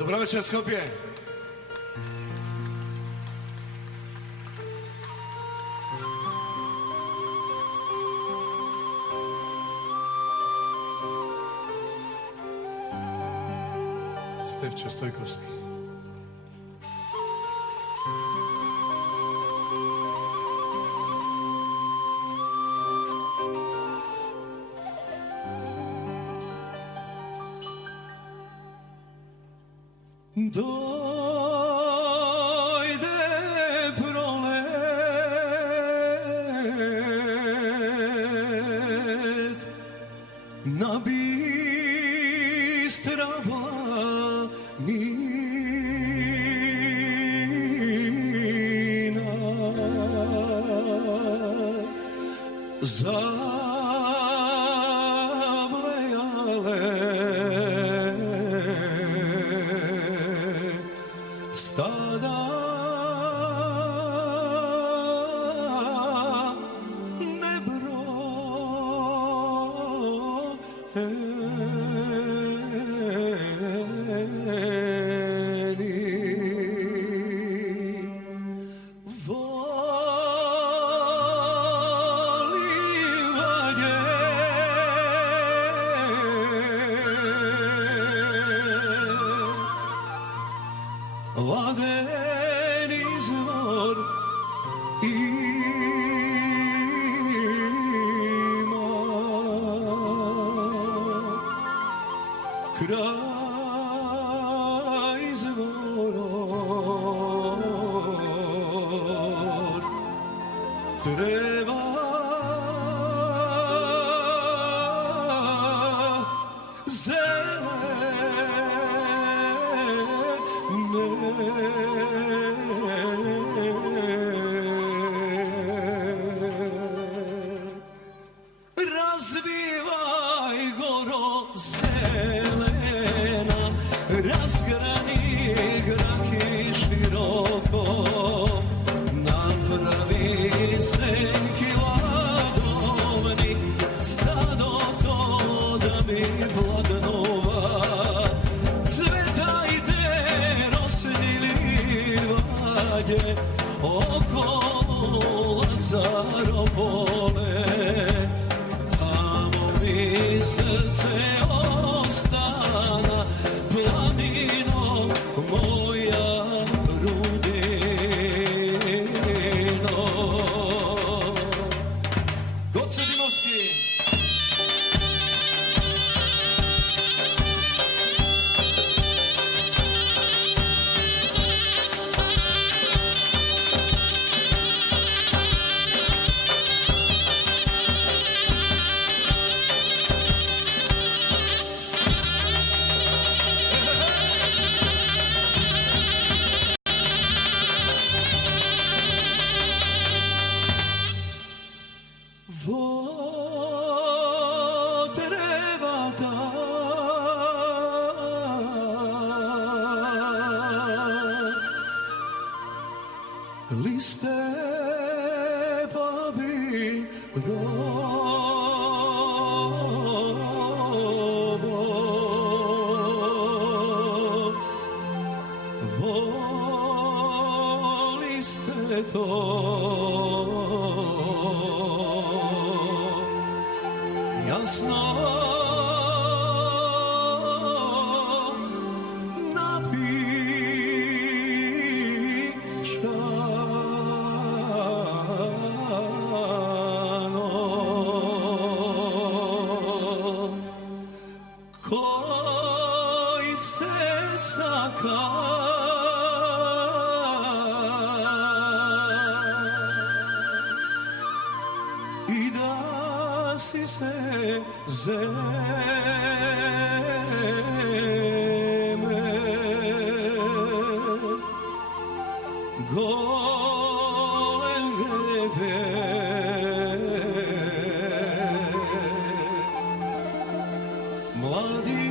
Dobro večer, Skopje. Stevče Stojkovski. Dojde prolet na bistra planina, stada nebrojeni, volivanje laden izvor ima, kraj izvorod treba razvivaj goro zelena, razgrani graki široko, napravi senki ladovni, stado to da mi bladnova, cvetajte rosljivaje, oko Lazaropole, tamo mi srce ostana, planino moja rudino. Goce Dimovski. Liste babi robo, voliste to jasno koji se saka i da si se zemlje gole greve mladi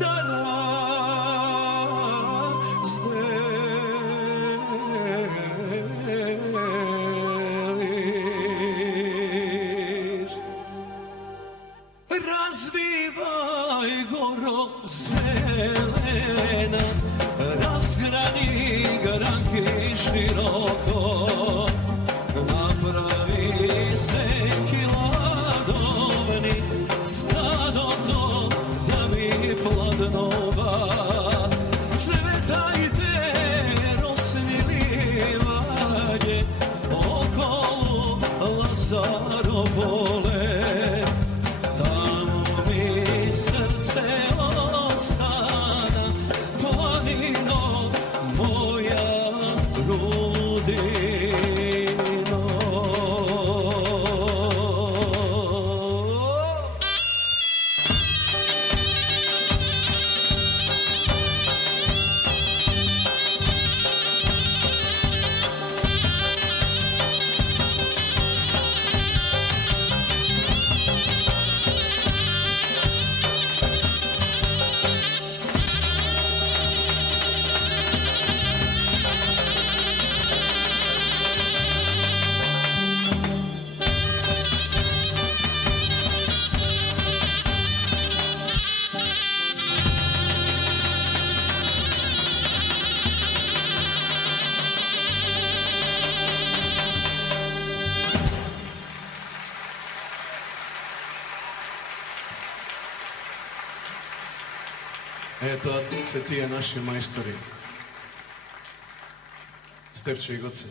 da razdeli. Ето се тие наши мајстори. Стефче и Гоце.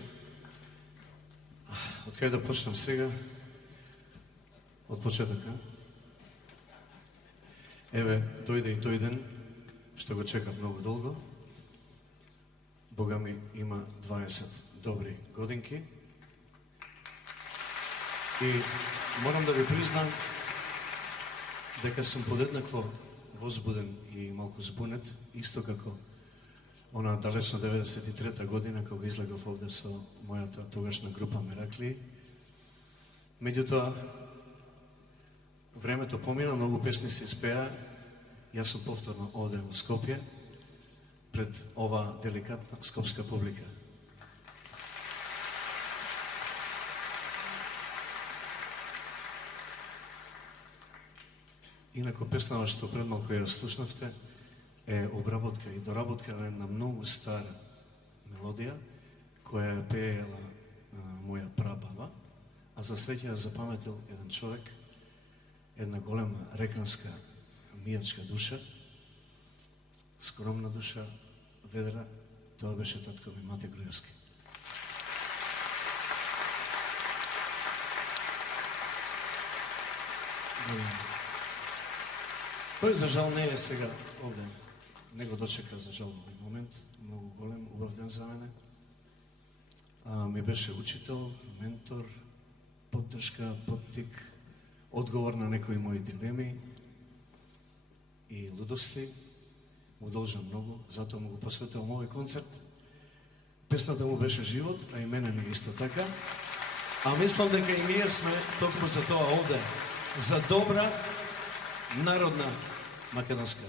Од кај да почнам сега? Од почеток, а? Еве, дојде и тој ден, што го чекав многу долго. Бога ми има 20 добри годинки. И морам да ви признам дека сум подеднакво возбуден и малку збунет, исто како она далечно 93-та година кога излегов овде со мојата тогашна група Меракли. Меѓутоа, времето помина, многу песни се испеа, јас сум повторно овде во Скопје, пред ова деликатна скопска публика. Инако песнава што пред малку ја слушнавте е обработка и доработка на една многу стара мелодија која ја пеела моја прабаба, а за среќа ја запаметил еден човек, една голема реканска мијачка душа, скромна душа, ведра, тоа беше татко ми Мате Груевски. Тој за жал не е сега овде. Не го дочека за жал овој момент. Многу голем, убав ден за мене. Ми беше учител, ментор, поддршка, поттик, одговор на некои мои дилеми и лудости. Му должам многу, затоа му го посветил овој концерт. Песната му беше живот, а и мене ми исто така. А мислам дека и ние сме токму за тоа овде. За добра народна македонска.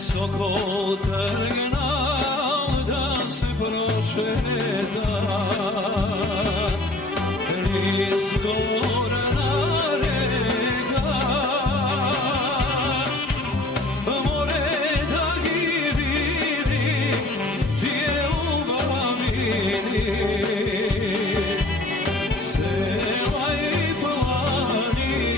Sokol trgnao da se prošeta niz gorna reka more da gi vidi gdje ubavini sela i planini.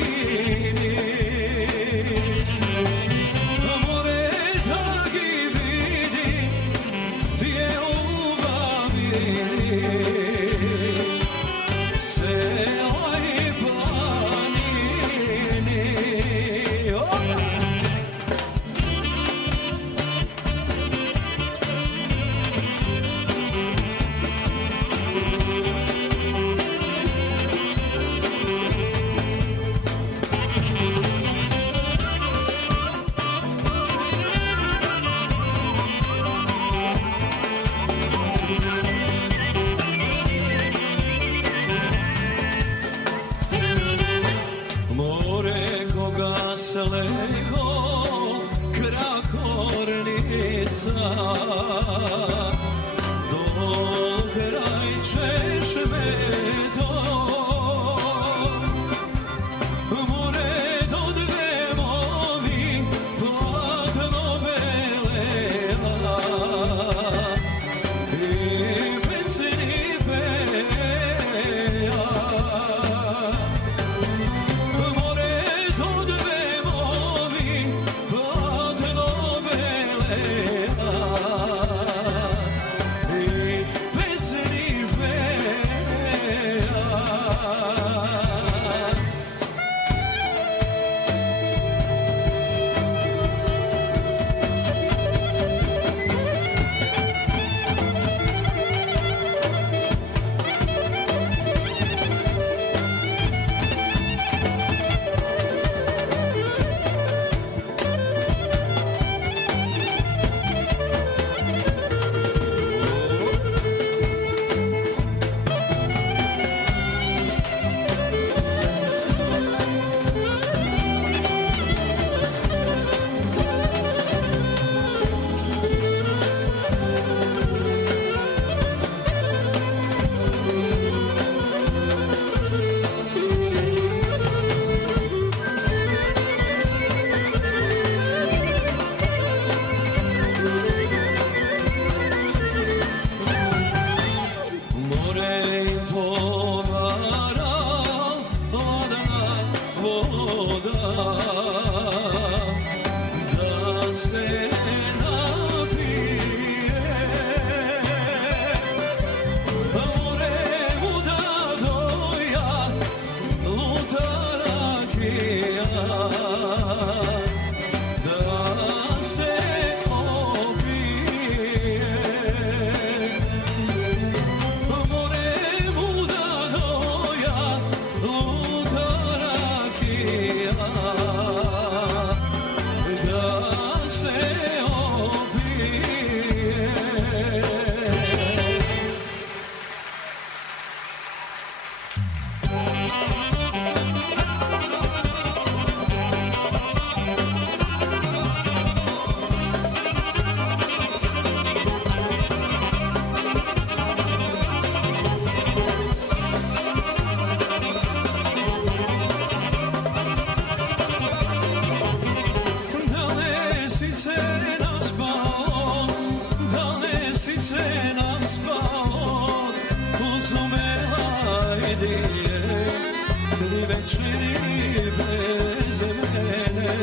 večeri bez mene.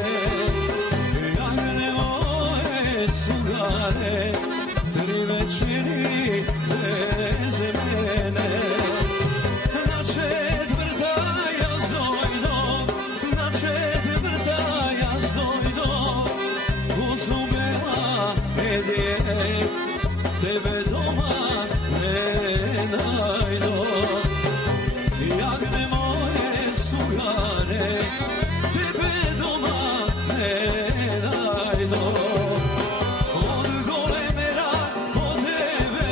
Jagne moje sugare, 3 večeri bez mene. Na četvrta ja zdojno, na četvrta ja zdojno, uzumela medije, tebe doma ne najdo. Jagne moje sugare, tebe doma ne najdo. Od golemera po tebe,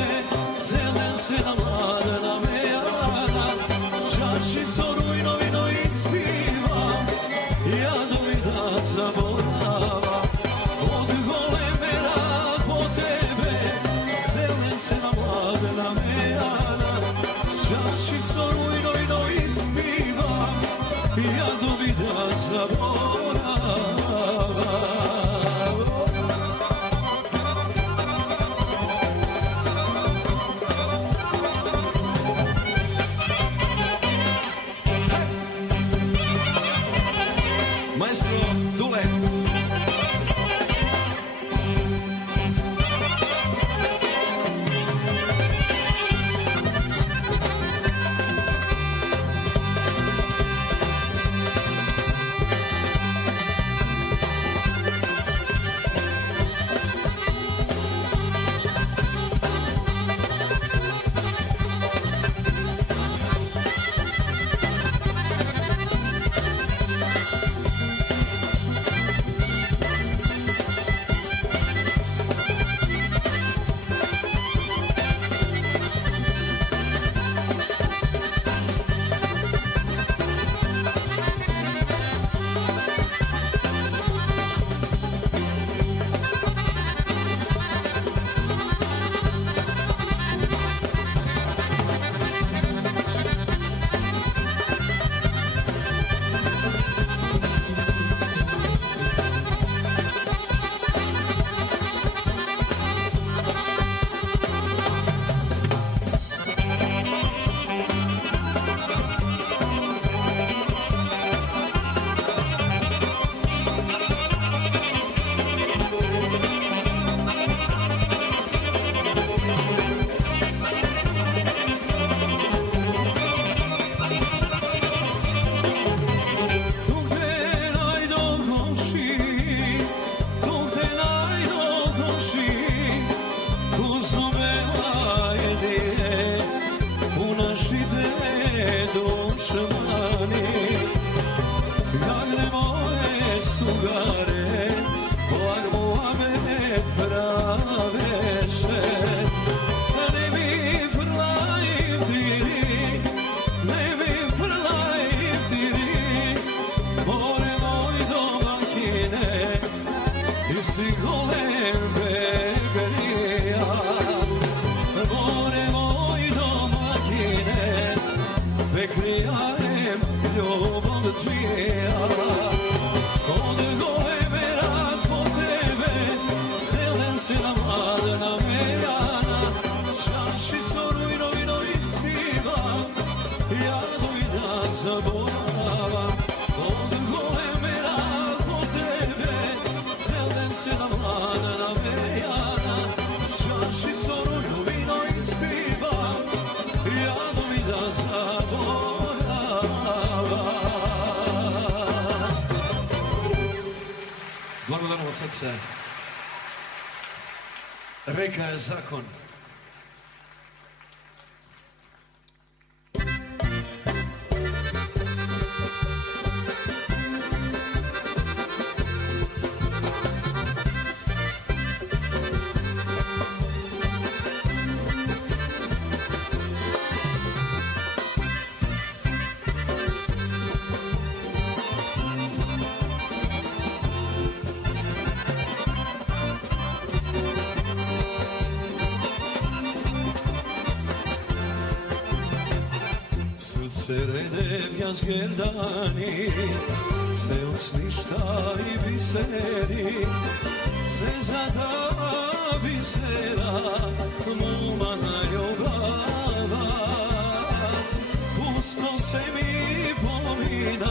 zelen se na mladena mejana, čašico rujno vino ispivam, ja dovida zaborava. Od golemera po tebe, zelen se na mladena mejana, čašico rujno vino ispivam, ja dovida zaborava. Maestro Dule. Blagodarno srce. Reka je zakon. Sredevja zgerdani, se osništa i biseri, se zada bisera, mumana ljubava. Pusto se mi pomina,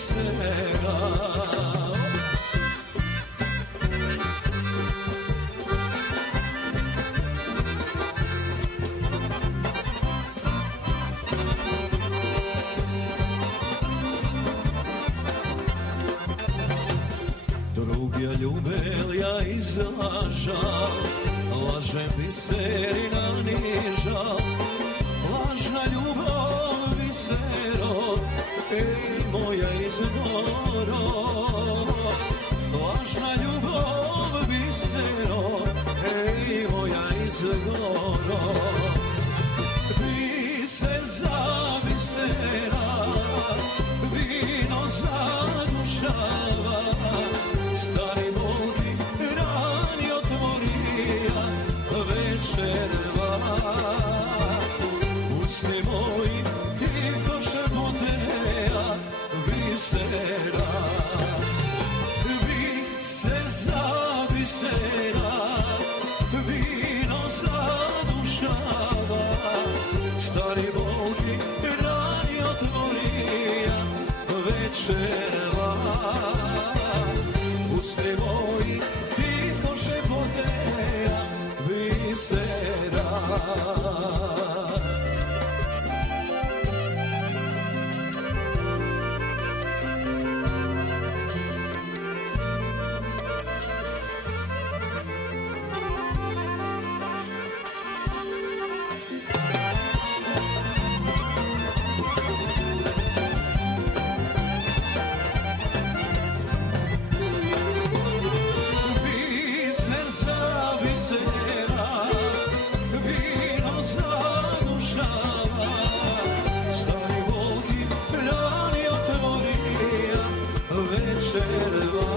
bisera. Drugja ljubel ja izlažal, lažem biserina nižal, lažna ljubav bisero, ej moja izgoro. Lažna ljubav bisero, ej moja izgoro. Biser za bisera, vino zadušava, stari Bogi rani otvorija večerva. Usni moji tiho šepoteja bisera. Biser za bisera, vino zadušava, stari Bogi rani otvorija večerva. Usni moji tiho šepoteja bisera. Biser za bisera, vino zadušava, stari Bogi rani otvorija večerva.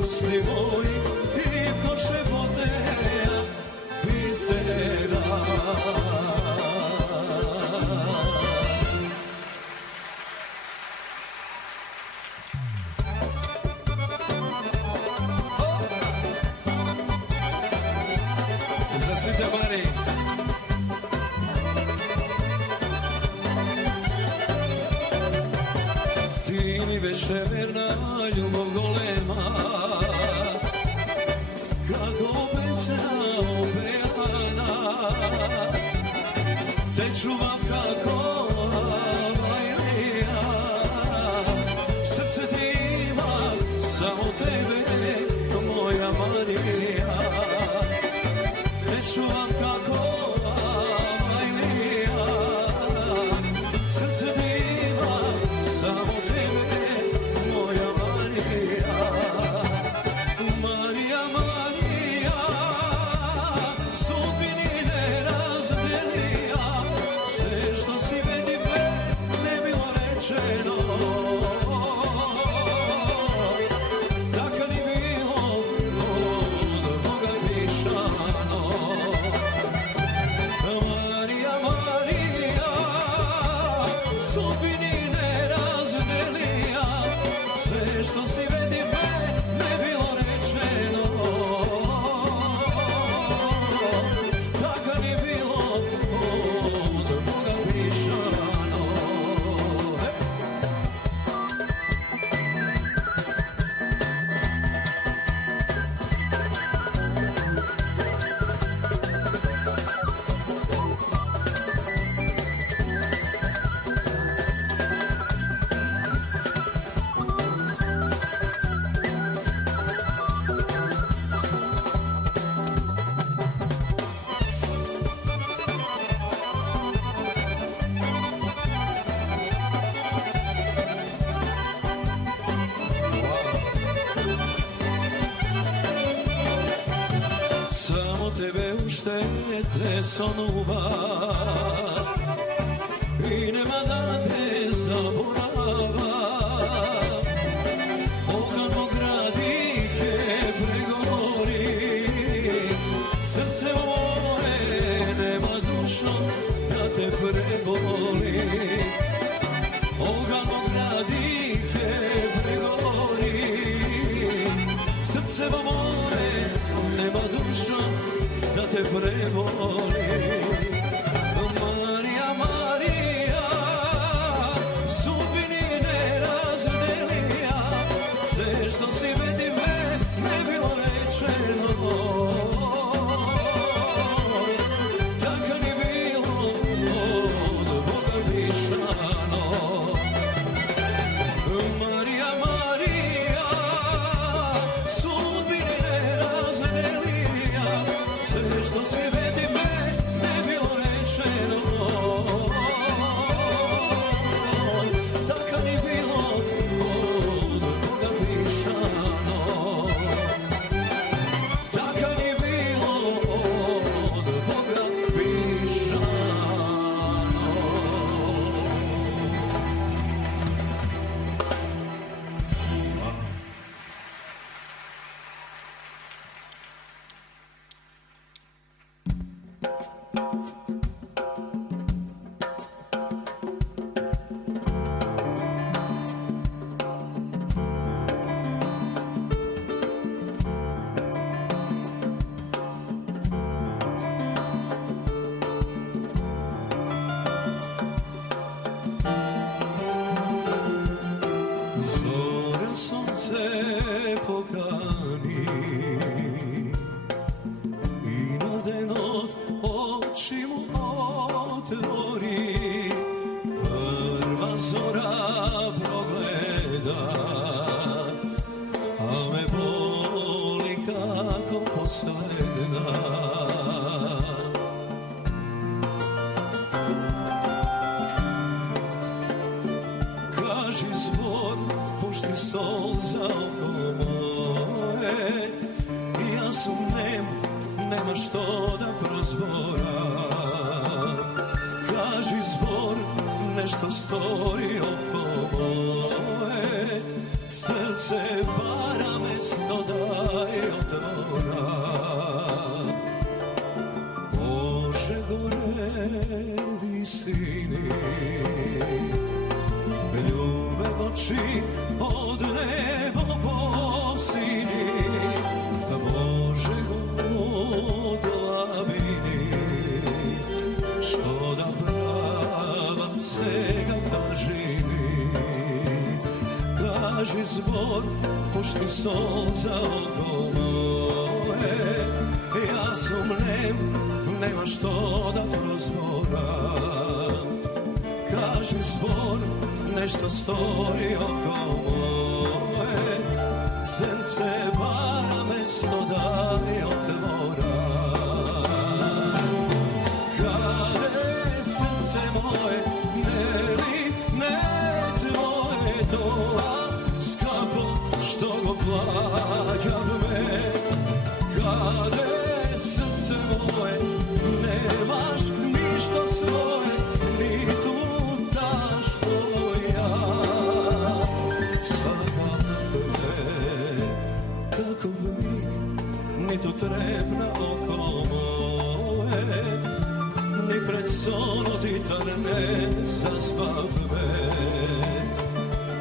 Usni moji tiho šepoteja bisera. Za Sita Bari. Ti mi beše verna ljubav golema, kako pesma opevana, te čuvam kako Marija. Srce ti ima samo tebe, moja Marija. Te čuvam kako Marija. Srce ti ima samo tebe, moja Marija. Marija, Marija, sudbini ne razdelija, sve što si meni ne bilo rečeno, tako ni bilo od Boga pišano. Marija, Marija, sudbini ne razdelija, sve što si meni ne bilo rečeno, tako ni bilo od Boga pišano. Samo tebe uštete sonuva i nema da te zaborava. Ogano gradike pregovori, srce moje nema dušo da te preboli. Ogano gradike pregovori, srce moje nema dušo da te preboli. Marija, Marija, sudbini nema što da prozbora. Kaži zbor, nešto stori oko moje, srce para mesto daje od mora. Bože gore visini, ljube oči od nebo posini. Bože godovini, što da pravam svega kaži mi. Kaži zbor, pušti solza oko moje, ja sumnem, nema što da prozboram. Kaži zbor, nešto stori oko moje, srce bara mesto daje otvora. Kade srce moje, ne li ne tvoje dola, skapo što go plaća me. Kade srce moje, nemaš ništa svoje, ni tu da što ja. Sada me, kako mi, ni tu trebna oko moje, ni pred sono ditan ne zaspav me.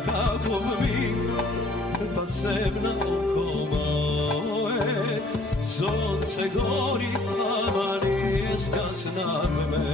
Kako mi, pa zemna oko moje, sonce gori, a nije zgasna me.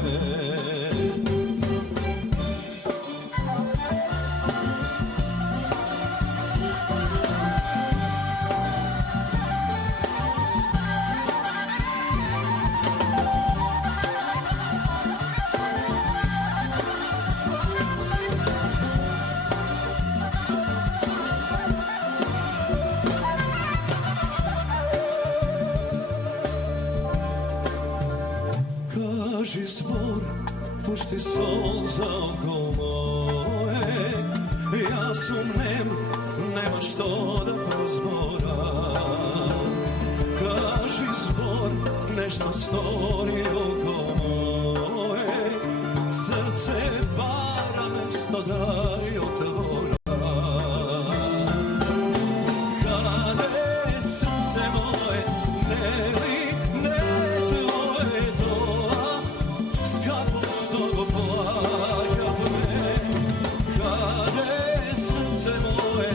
Kaži zbor, pušti solza oko moje, ja sumnem, nema što da prozboram. Kaži zbor, nešto stori oko moje, srce para mesto daje otvora. Kade srce moje, ne li ne tvoje dola, skapo što go plaća me. Kade srce moje,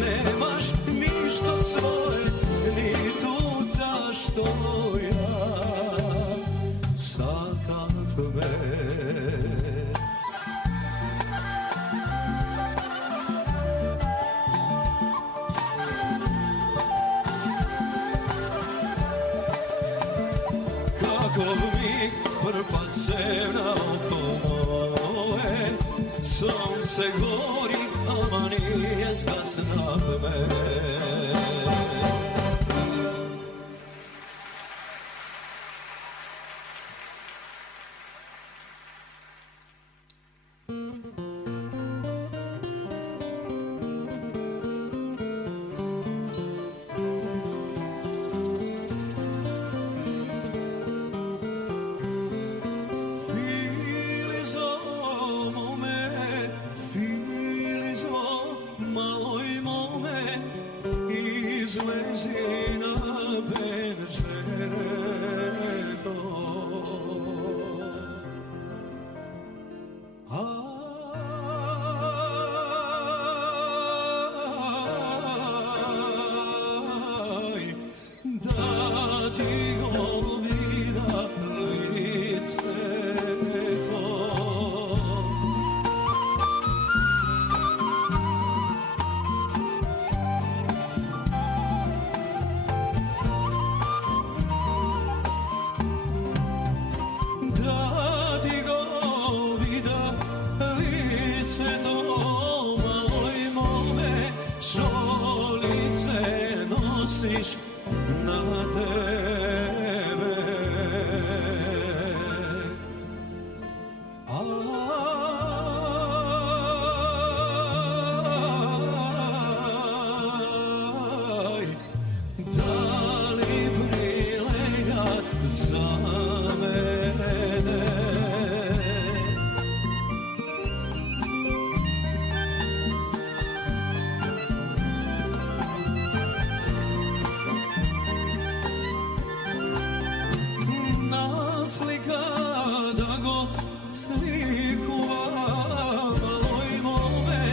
nemaš ništa svoje, ni tu da što ja. Sakav me. Kako mi prpat zemna oko moje, sonce gori, a nije zgasna me. Iz slika da go slikuvam, lojmo me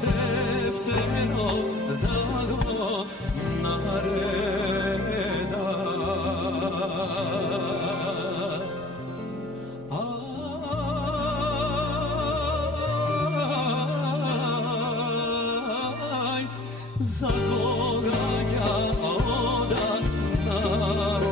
teftero da go nareda. Aj, za koga ja odam narojca.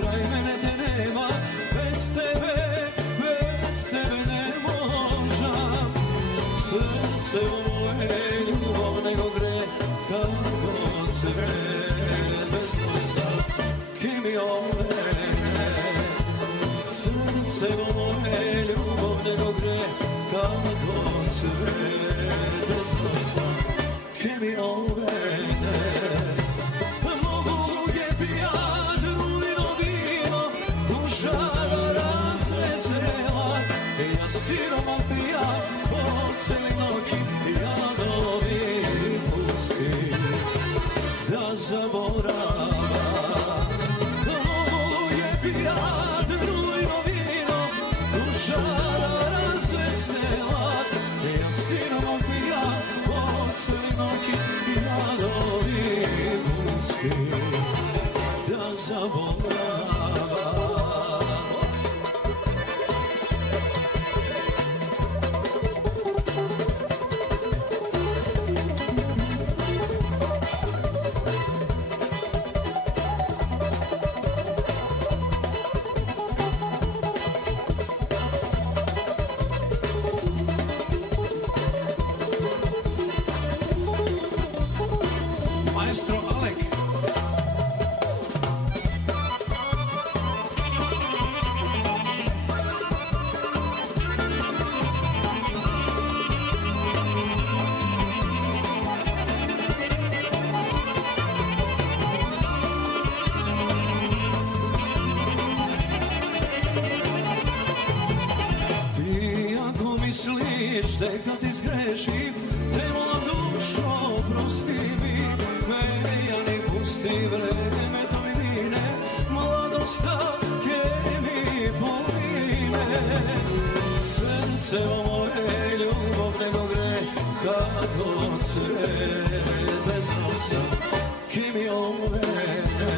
Kraj mene te nema, bez tebe ne možam. Srce moje ljubav nego gre, kako sve bez nosa, ki mi omene. Srce moje ljubav nego gre, kako sve bez nosa, ki mi omene. Siroman pija po celi noći, jadovi pusti da zaborava. Ovo je pijat, rujno vino, duša da razvesela. Ja siroman pija po celi noći, jadovi pusti da zaborava. Maestro Alek. Ti ako misliš da kad izgrešim, te moja dušo prosti mi. Pusti vreme to mi mine, mladosta ke mi pomine. Srce moje ljubav nego gre, kako cvet bez nosa, ki mi omene.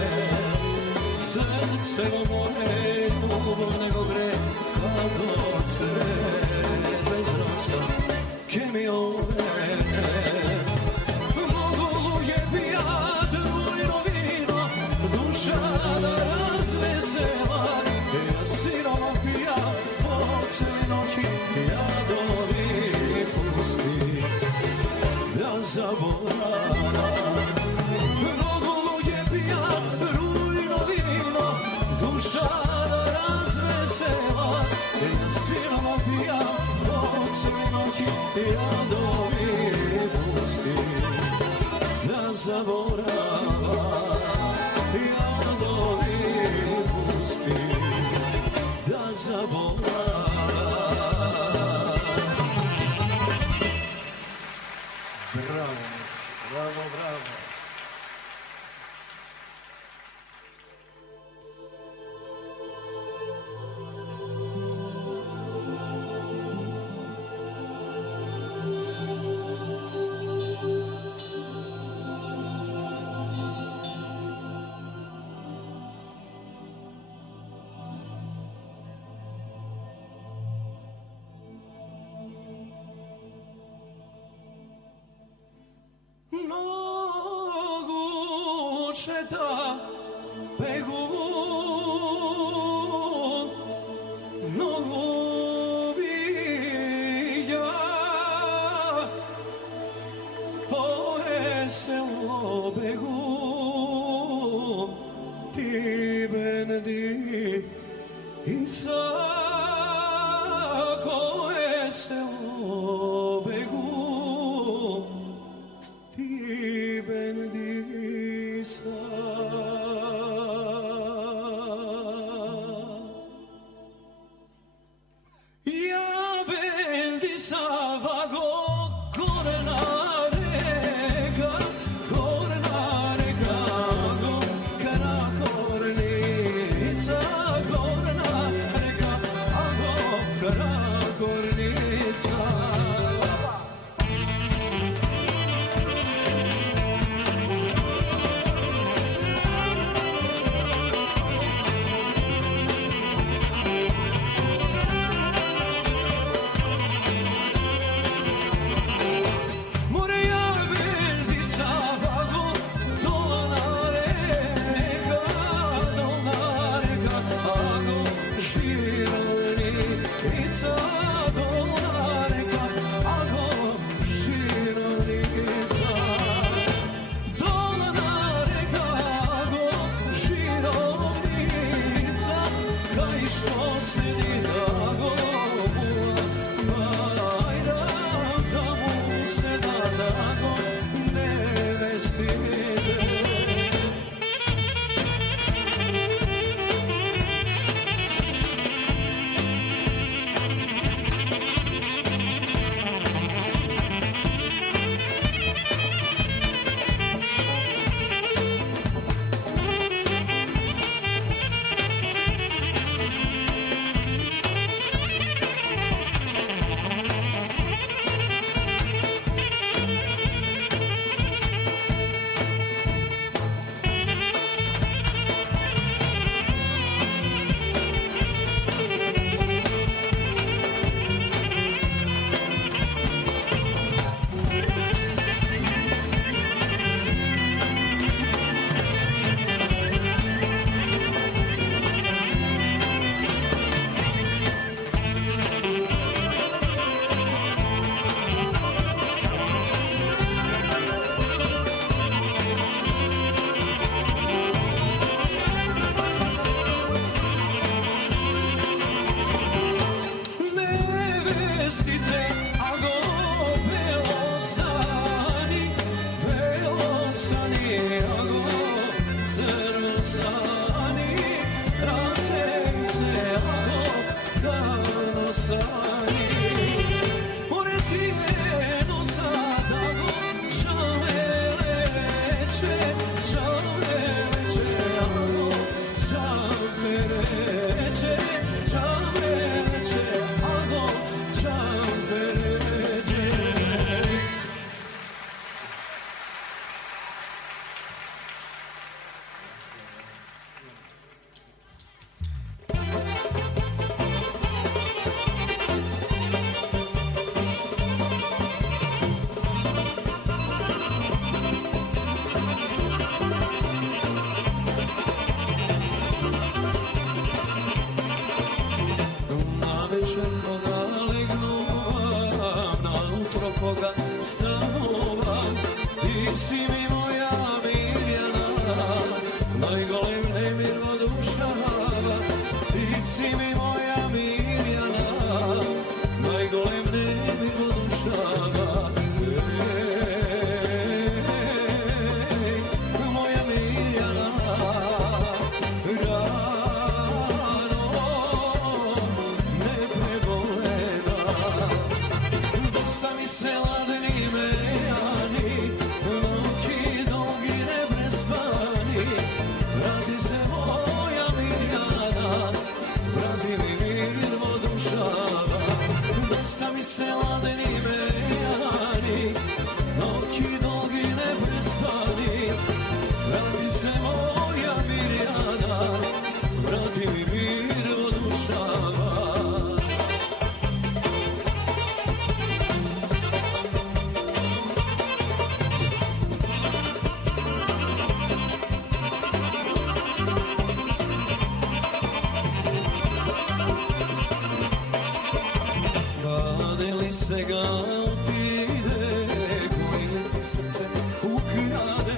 Srce moje ljubav nego gre, kako cvet bez nosa, ki mi omene. Zaborava. Mnogo je pijat, rujno vino, duša da razvesela. Ja silno pijat, oceli noći, jadovi pusti da zaborava. Jadovi pusti da zaborava. početa begun novu vija koje selo begun ti bendi i sa koje selo begun ti bendi sa ja bendi sa vago gorna reka vago kara kornica gorna reka vago kara kornica. Dosta mi se lade svega otide, kojim ti srce ukrade.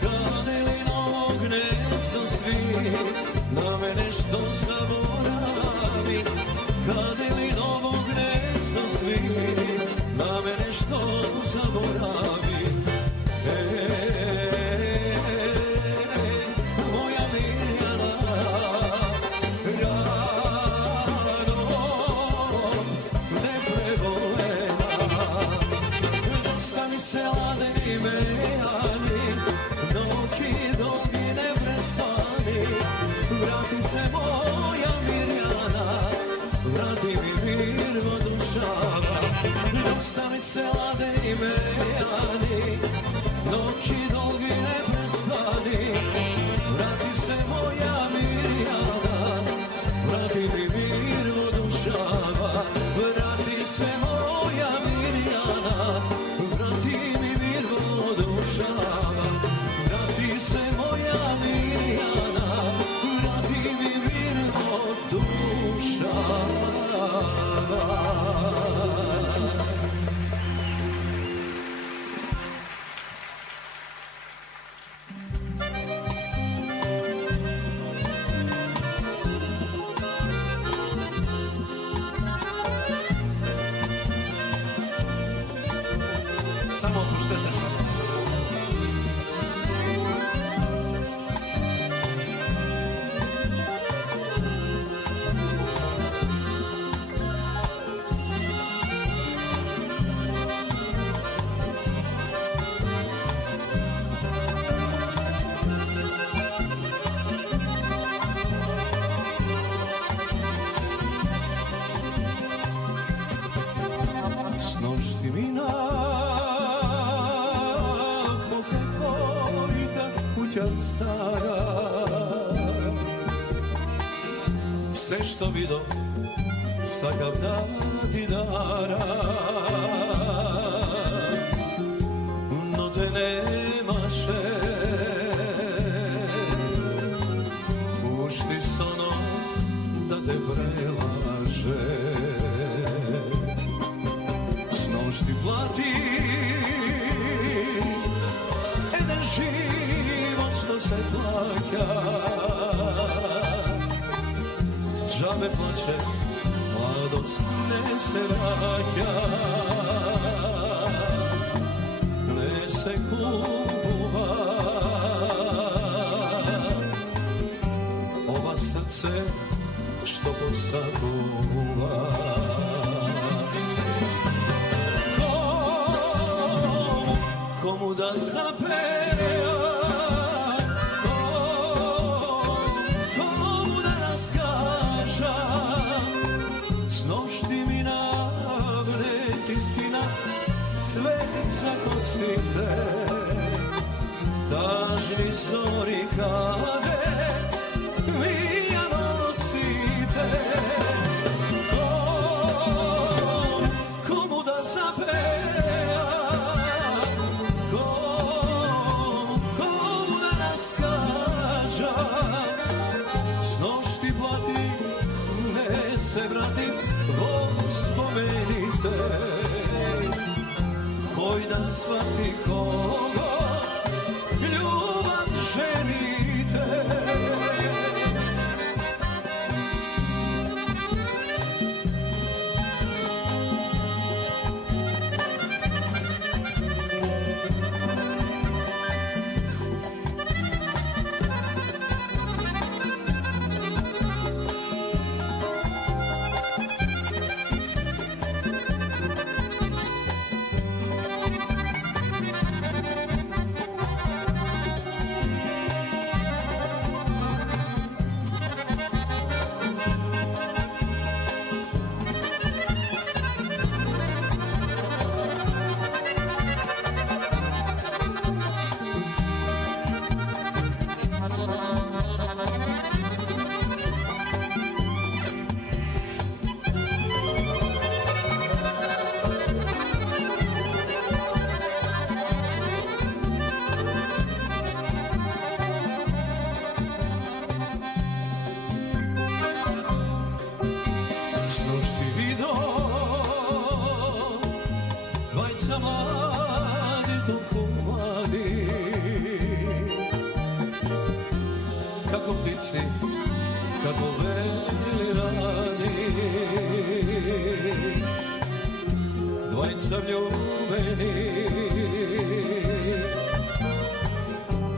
Kade li novo gnezdo svije, na mene što zaboravi. Kade li novo gnezdo svije, na mene što zaboravi. Moja Mirjana, rano neprebolena, dosta mi se ladeni mejani, noći dugi neprespani. Vrati se moja Mirjana, vrati mi mir od dušava. Dosta mi se ladeni mejani, noći dugi neprespani. Vrati se moja Mirjana, vrati mi mir od dušava. Vrati se moja Mirjana, vrati mi mir od dušava. Vrati se moja Mirjana, vrati mi mir od dušava. Samo opuštete se. Nošti mi na puke korita kuća stara. Sve što vido sakav dati dara, no te nemaše. Pušti s onom da te prelaže. Ti plati jedan život što se plaća. Džabe plače, mladost ne se rađa, ne se kuva. Ova srce što posakuva. Komu da zapeja, komu da raskaža, s nošti mi navne tiskina, sve zakosite, tažni zori kade, vi ja nosite. Komu da zapeja, komu da raskaža, s nošti plati, ne se vrati, spomenite, koj da shvati kogo ljubav ženite. sam mladi, toliko mladi. Kako ptici, kako veli radi, dvojica ljubeni,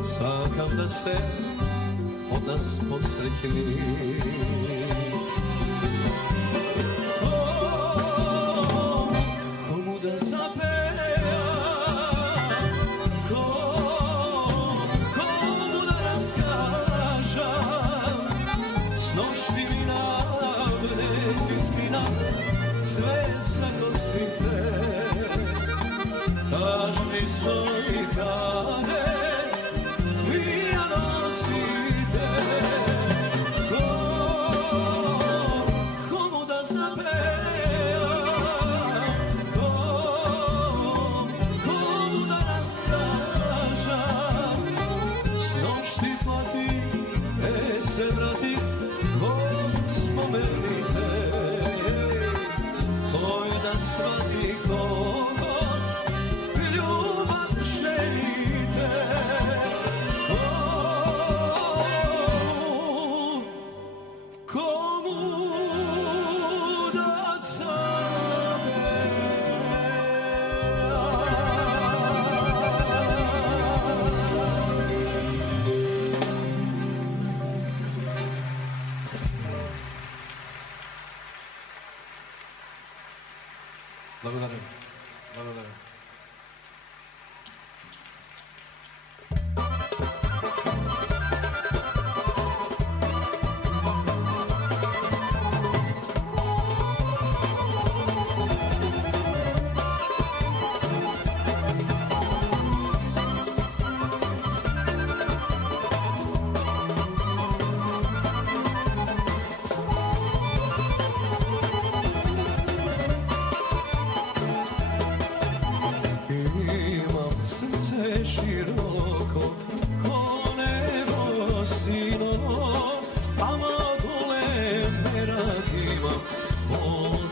sakam da se od nas posretili. Komu da zapeja, komu da raskažam, snošti mi navne tiskina, sve zakosite, kažni svoj dane, vi ja nosite. Komu da zapeja, komu da raskažam, snošti pati, se vrati, spomenite, koji da svati kogo ljubav želite. Komu da Благодаря. Благодаря. široko, ko nebo sinovo, ama dole merak imam, po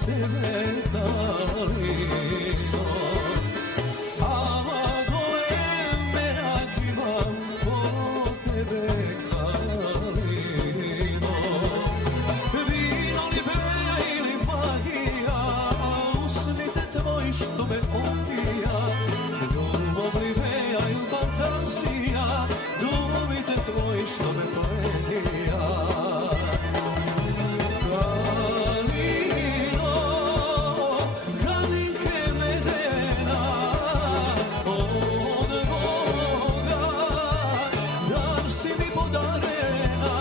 tebe kalino. Ama dole merak imam, po tebe kalino. Vino li beja ili magija, usnite tvoj što me opija, ljubav li beja ili fantazija, dubite tvoj što me poedija. Kalino, kalinke medena, od Boga, dar si mi podarena,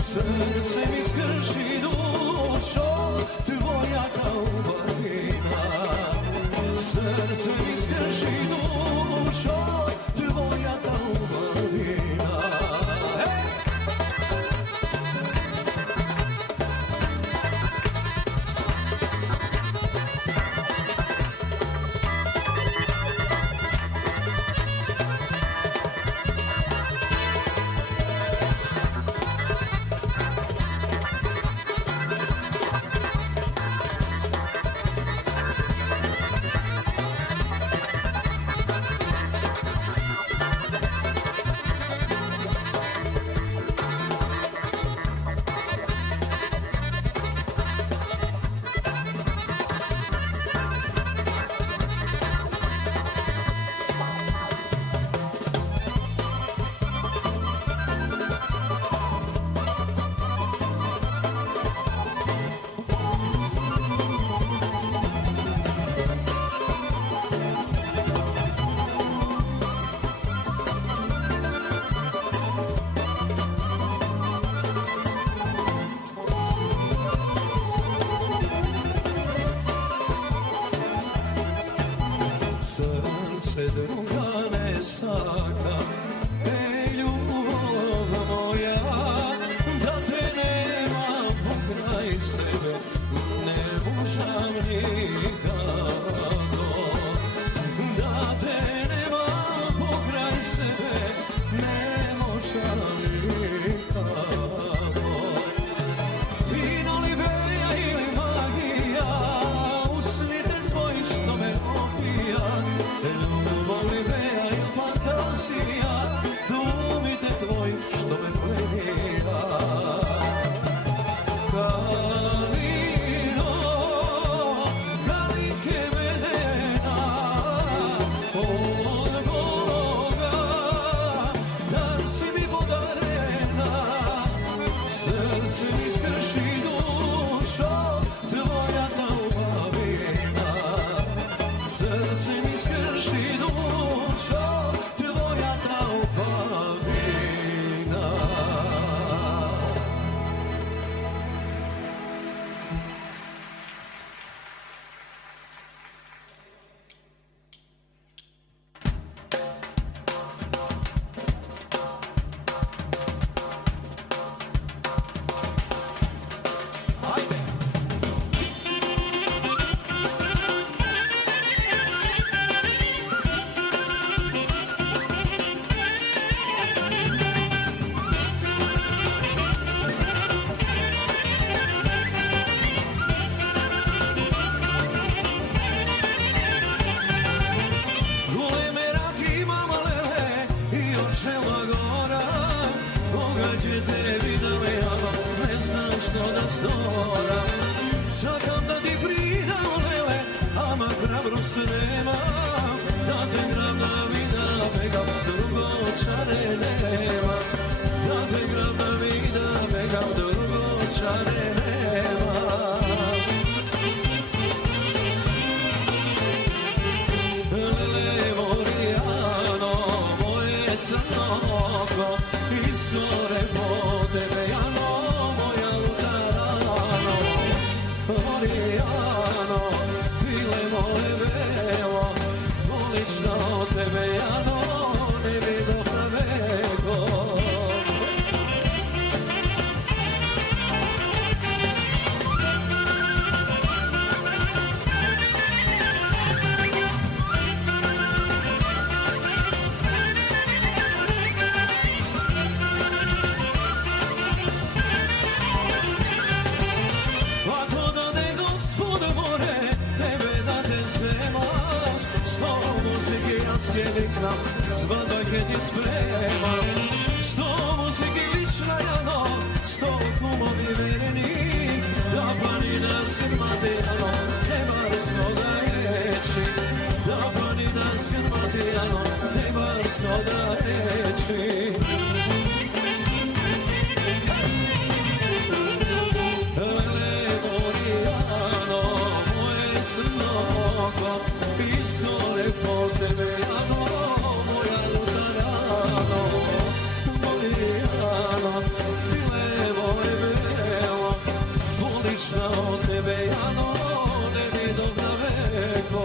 srce mi skrši dušo, tvoja kao barina. Srce mi skrši dušo, tvoja kao barina. Srce druga ne saka, ljubav moja, da te nema pokraj sebe, ne možam nikako. Da te nema pokraj sebe, ne možam nikako. Vino li beja ili magija, usnite tvoj što me opija, ke vedena od Boga, da si mi podarena, srce mi skrši dušo, tvoja taubavina, srce mi skrši dušo, tvoja taubavina. Čakam da ti pridao lele, ama hrabrost nema, da te gram da vida megam, drugo čare nema, da te gram da vida megam, drugo čare nema. Lele Morijano, moje crno oko, iskore po tebe jano, moja lutarano. Morijano, bile moje belo, volično od tebe jano, ne bi dobro veko. Zvada che ti sprema, sto muziki lična jano, sto kumovi vereni, da planina skrmati jano, nema resno da reći, da planina skrmati jano, nema resno da reći. Lele Morijano, moje crno oko, iskore po tebe jano, od tebe jano, ne bi dobro veko.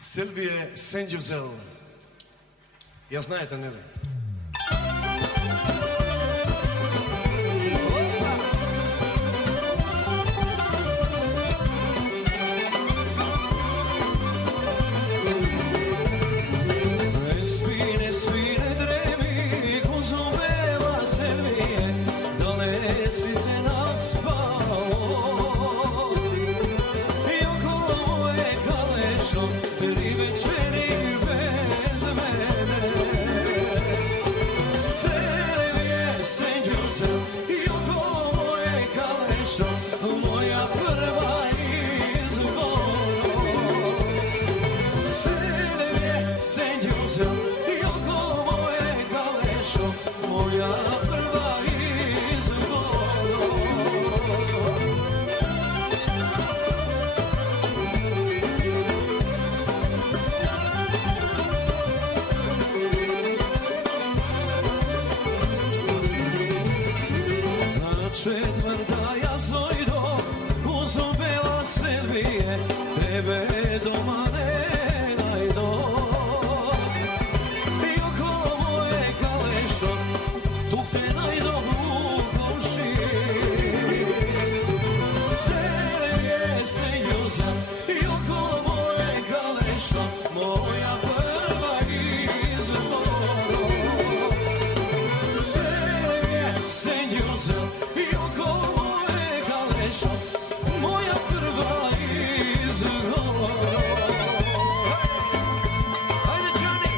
Silvije Senđuzel. Ja znajete, ne li? Tri večeri bez mene moja prva izgovor. Sede se ljuza i oko moje galešo, moja prva izgovor. Četvrta ja zojdo, uzubila se dvije, tebe doma ne najdo. I oko moje kalešo, tu te najdo u komši. Serije se ljuza, i oko moje kalešo, moja prva izvoro. Serije se ljuza, moja prva izgovor. Ajde, Johnny!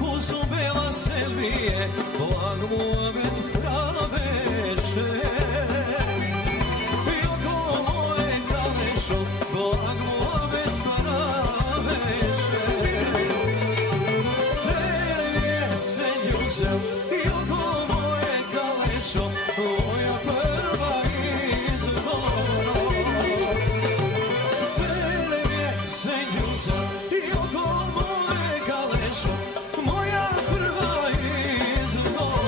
Uzubila se lije, blago avet praveče. I oko moje kalešo, blago avet praveče. Serije se ljuza, i oko moje kalešo, moja prva izgovor. Serije se ljuza, i oko moje kalešo, moja prva izgovor.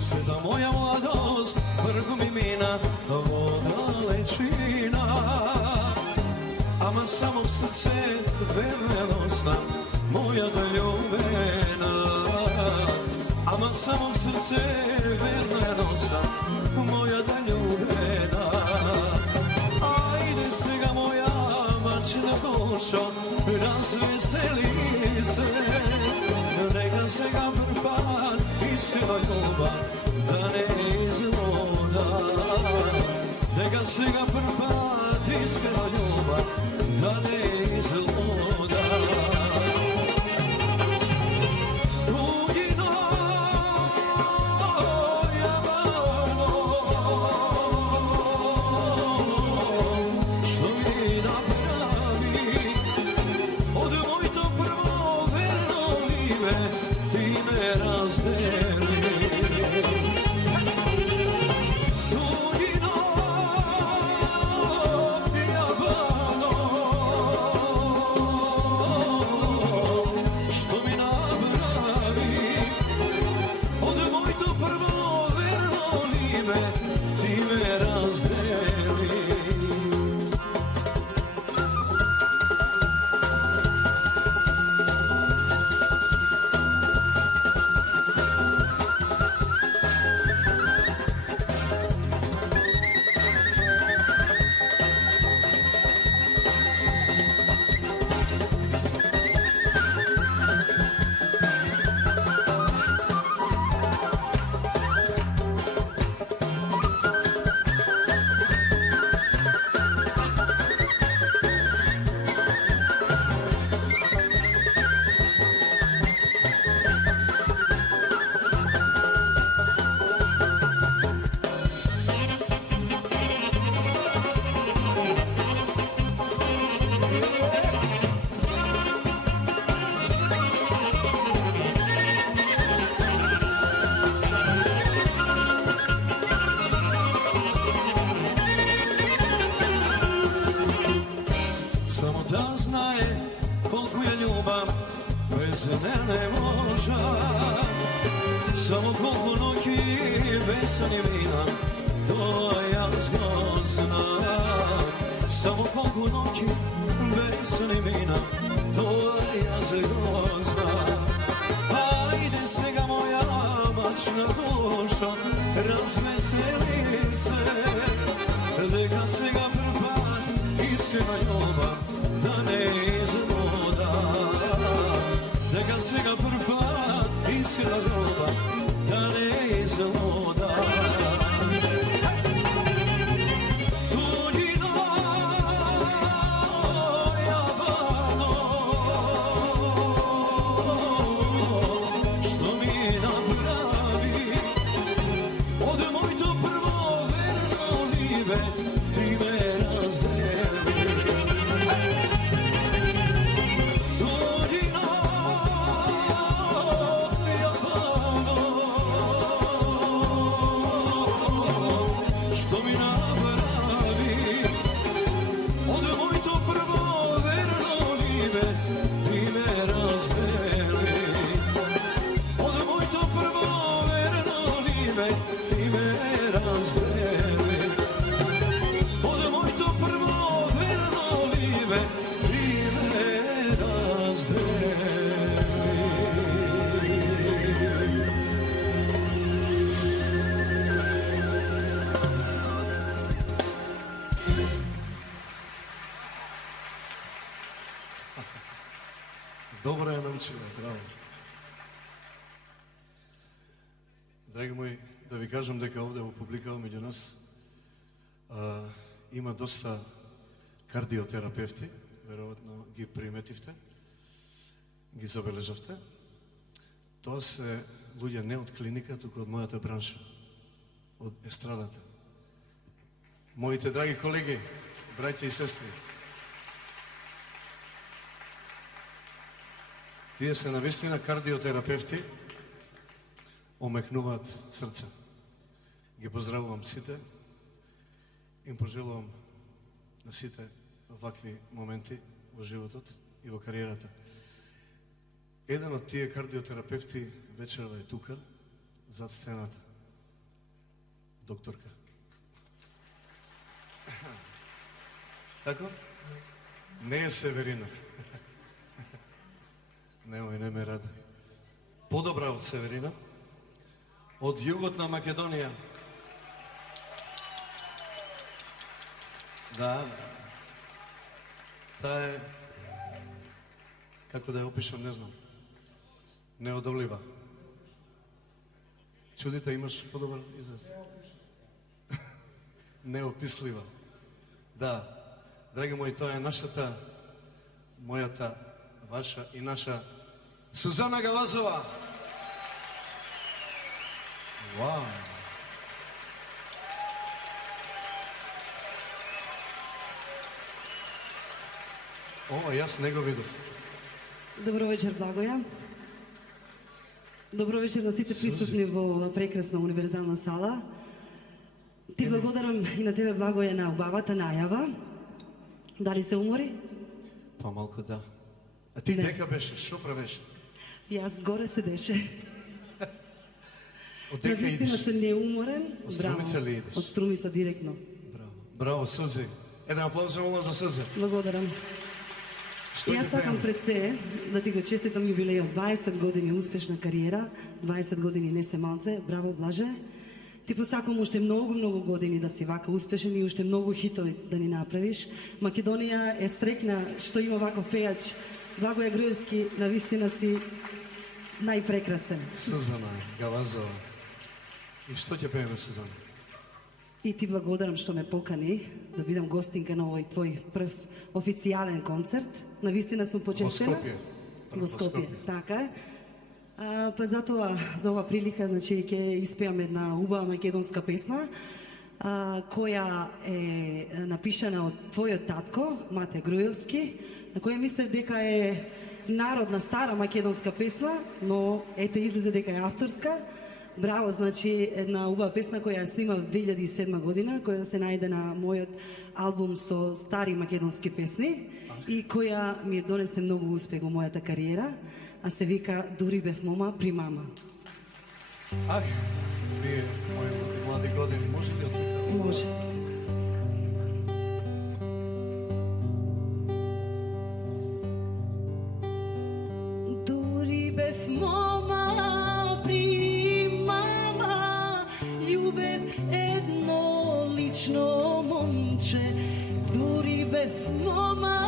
Seda moja mladost, vrhu mi mina, voda lečina. Ama samo srce vernosna, moja daljubena. Ama samo srce vernosna, moja daljubena. Ajde se ga moja mačina dušo, razveseli se. Neka se ga prpad iskreno ljubav, da ne izvoda. Neka se ga prpad iskreno ljubav, da ne izvoda. Tuđi noj da znaje koliko je ljubav bez ne može. Samo koliko noći bez vina, to ja znam. Samo koliko noći bez vina, to ja znam. Ajde se ga moja mačna duša, razveseli se, neka se ga prva iskrena ljubav da ne izvoda. Neka se ga prva iskrena ljubav da ne izvoda. Dobro je naučila, браво. Драги мои, да ви кажам дека овде во публика меѓу нас има доста кардиотерапевти, веројатно ги приметивте, ги забележавте. Тоа се луѓе не од клиника, туку од мојата бранша, од естрадата. Моите драги колеги, браќа и сестри, тие се навистина кардиотерапевти, омекнуваат срце. Ги поздравувам сите, им пожелувам на сите вакви моменти во животот и во кариерата. Еден од тие кардиотерапевти вечерва е тука, зад сцената. Докторка. Тако? Не е Северина. Немој, не ме радај. Подобра од Северина, од југот на Македонија. Да, таа е, како да ја опишам, не знам, неодолива. Чудите, имаш подобар израз? Неопислива. Да, драги мои, тоа е нашата, мојата, ваша и наша Сузана Галазова. Вау! О, јас не го видов. Добро вечер, Благоја. Добро вечер на сите присутни во прекрасна универзална сала. Ти благодарам и на тебе, Благоја, на убавата најава. Дали се умори? Помалку да. А ти Не. дека беше? Шо правеше? Јас горе седеше. Од дека Навистина идеш? се неуморен. Од Браво. Струмица ли идеш? Од Струмица директно. Браво. Браво, Сузи. Еден аплауз молам за Сузи. Благодарам. Што Јас ги сакам приема? пред се да ти го честитам јубилејот, 20 години успешна кариера, 20 години не се малце, браво Блаже. Ти посакам уште многу години да си вака успешен и уште многу хитови да ни направиш. Македонија е срекна што има ваков пејач. Благоја Груевски, навистина си најпрекрасен. Сузана Галазова. И што ќе пееме, Сузана? И ти благодарам што ме покани да бидам гостинка на овој твој прв официјален концерт. Навистина сум почестена. Во Скопје. Во Скопје, така е. Па затоа за ова прилика, значи ќе испеам една убава македонска песна, која е напишана од твојот татко, Мате Груевски, на која мислев дека е народна стара македонска песна, но ете излезе дека е авторска. Браво, значи една убава песна која ја снима 2007 година, која се најде на мојот албум со стари македонски песни и која ми донесе многу успех во мојата кариера, а се вика Дури бев мома при мама. Ах, вие, мои млади години, може ли од тука? Може. Дури бев мома при мама, љубев едно лично момче. Дури бев мома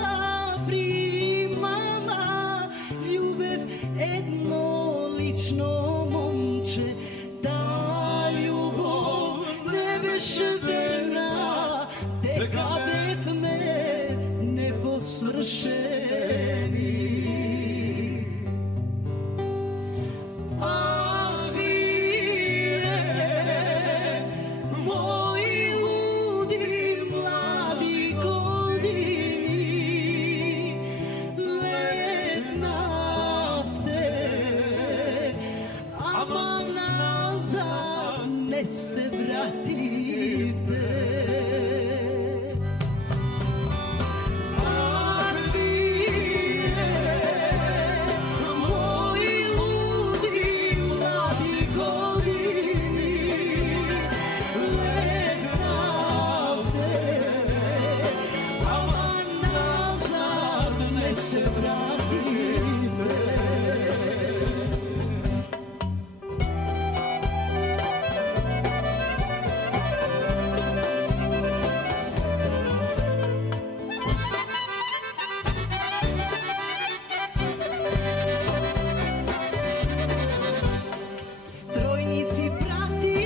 при мама, љубев едно лично момче. Та љубов не беше верна, дека бевме непосвршени. А вие, мои луди млади години, летнавте, ама назад не се вративте. А вие, мои луди млади години, летнавте, ама назад не се вративте. Стројници прати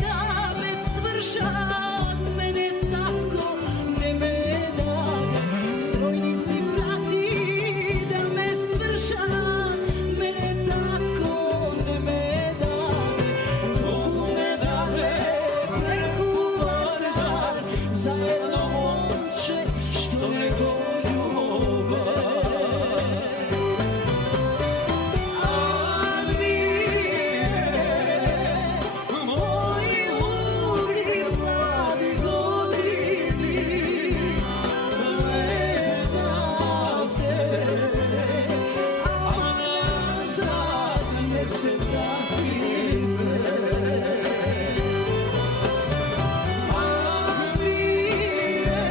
да ме свршат, мене татко не ме даде. Стројници прати да ме свршат, мене татко не ме даде. Колку ме даде преку водар за едно момче што не го љубе. А вие, мои луди млади години, летнавте, ама назад не се вративте. А вие,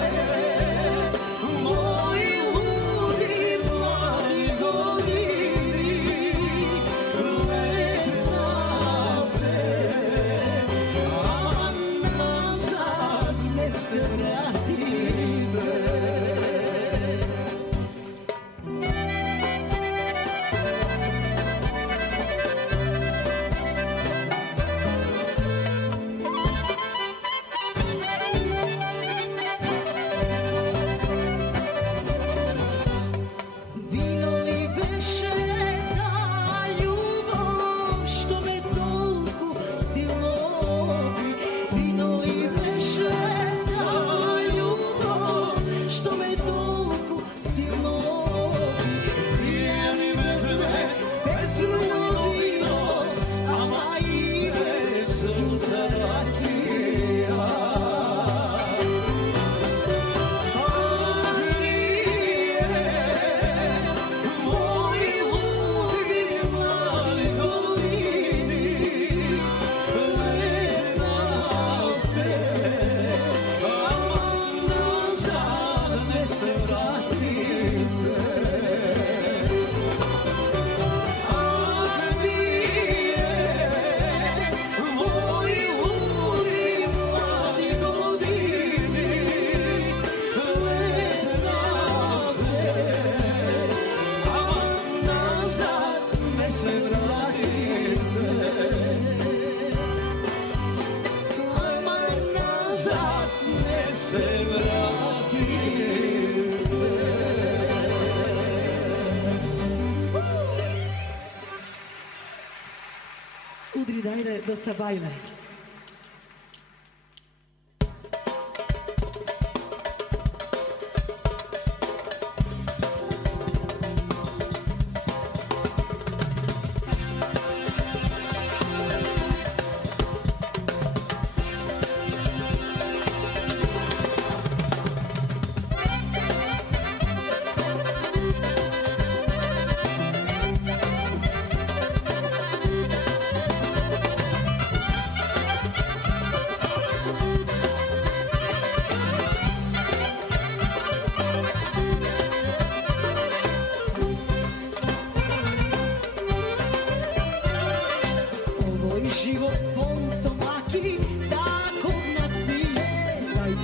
мои луди млади години, летнавте, ама назад не се вративте. Вино ли беше таа љубов што ме толку силно оби? Вино ли беше таа љубов што ме толку силно оби? Пиени бевме безумно вино, ама и без жута ракија. А вие, мои луди млади години, летнавте, ама назад не се вративте. А вие, мои луди млади години, летнавте, ама назад не се вративте. Ама назад не се вративте. Удри дајде да се бајле.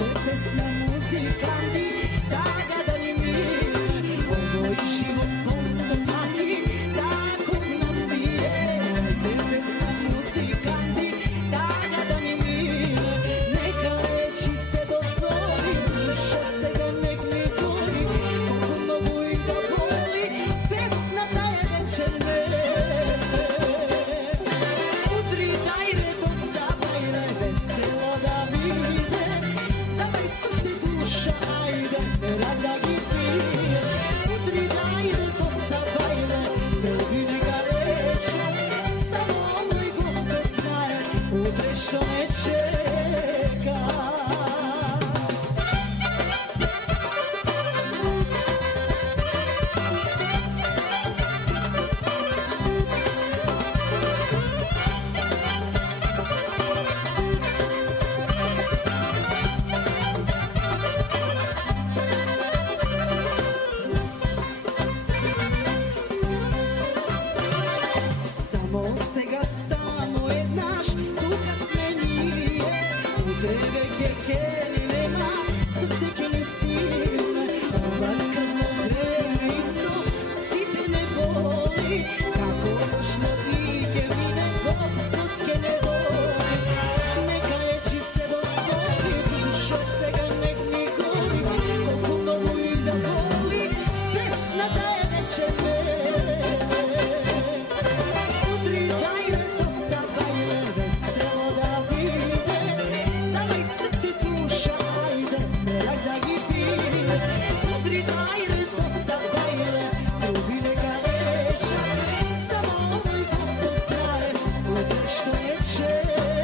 ajde pesna muzikanti, da ga mi mile, ovo je život konca mani, tako nas nije, ajde pesna muzikanti, da ga mi mile, neka reći se dozvoli, duša se ga nek mi gori, koliko mnogo i da boli, pesna da je neće ne. Udri daj re dosta bajle, veselo da vide, davaj srce duša, ajde, rada gi pije. Udri daj re dosta bajle, tebi neka reče, samo moj Gospod znaje, udre što ne čeka. Samo sega, samo jednaš, tuka smenije, udreve kekeli nema, srce ke ne stigne, laskavno vreme isto, site ne boli, kako bošno pike vine, Gospod ke ne voli, neka reći se dozvoli, dušo se ga nek mi gori, koliko mnogo i da boli, pesna da je neće ne. Udri daj re dosta bajle, veselo da vide, davaj srce duša, ajde, rad da gi pije. Udri daj re dosta bajle, trubi neka reče, samo moj Gospod znaje, udre što je čeka.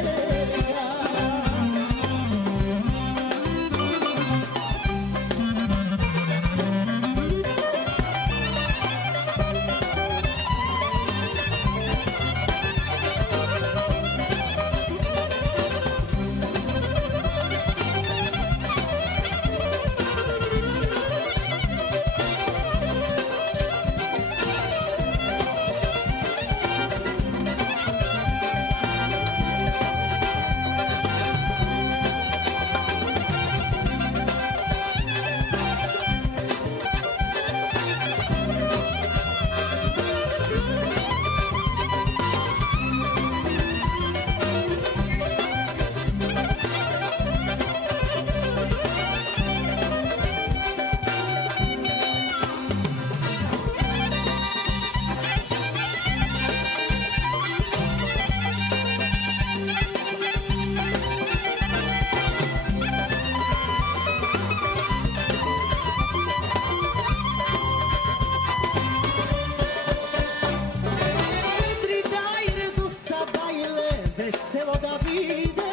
Udri daj re dosta bajle, veselo da vide,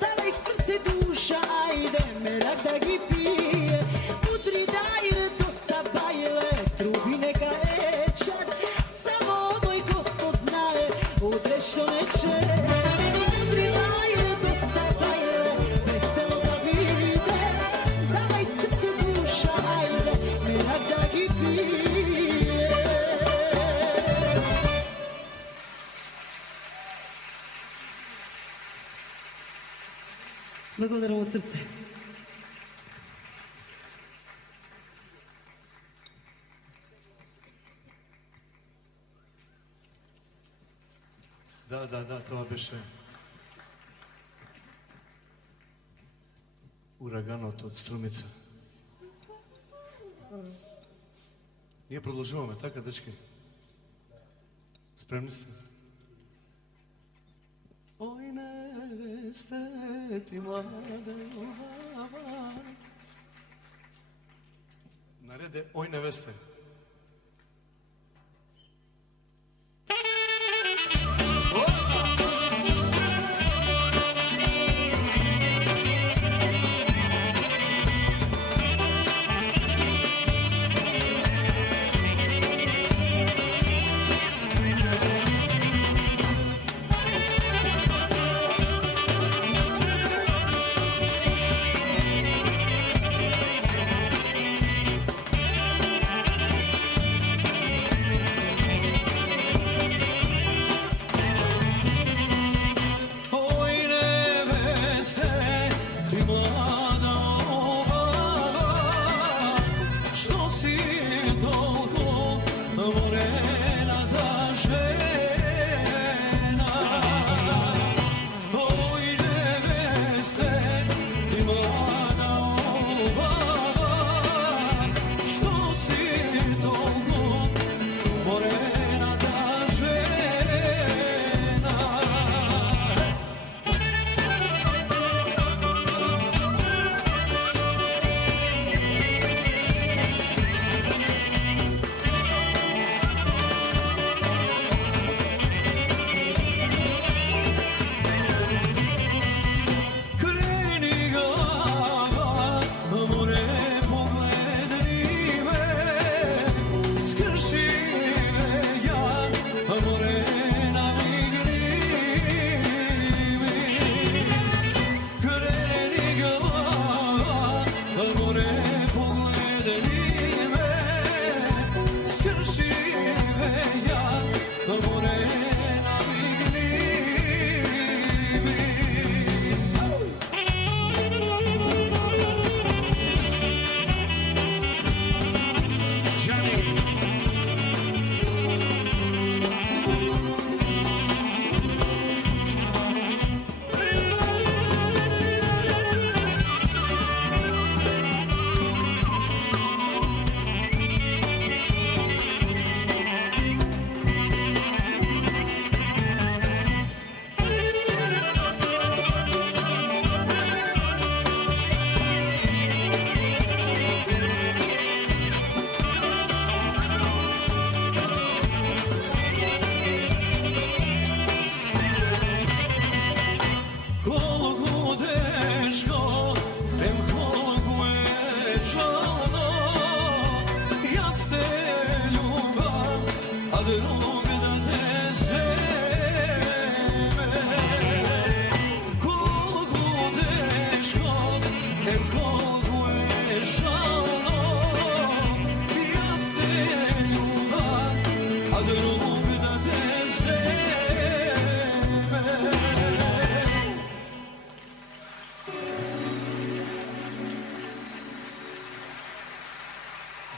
davaj srce duša, ajde, merak da gi pije. Udri daj re dosta bajle, trubi neka reče, samo moj Gospod znaje, udre što neće. Udri daj re dosta bajle, veselo da vide, davaj srce duša, ajde, merak da gi pije. Благодарам от сърце. Da, това беше ураганот од Струмица. Ние продолжуваме, така, дечки? Спремни сте? Ой, невесте ти млада любава. Наред е Ой, невесте.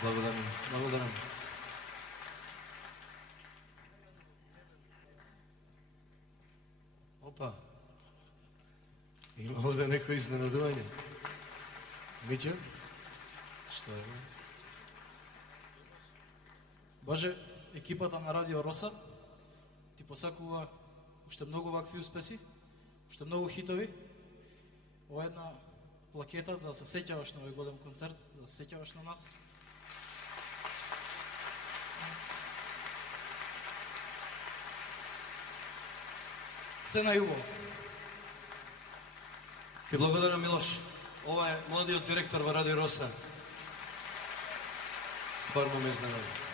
Благодарам, благодарам. Опа. Има овде некој изненадување. Миќа? Што е? Боже, екипата на Радио Роса ти посакува уште многу вакви успеси, уште многу хитови. Ова е една плакета за да се сеќаваш на овој голем концерт, за да се сеќаваш на нас. Се на јубо. Ти благодарам, Милош. Ова е младиот директор во Радио Роса. Стварно ме изненади.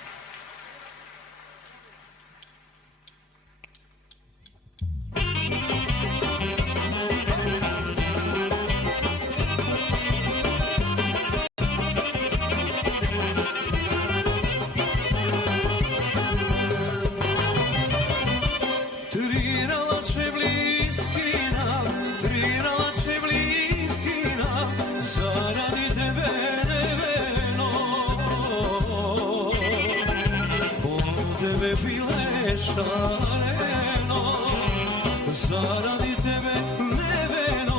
Zaradi tebe neveno,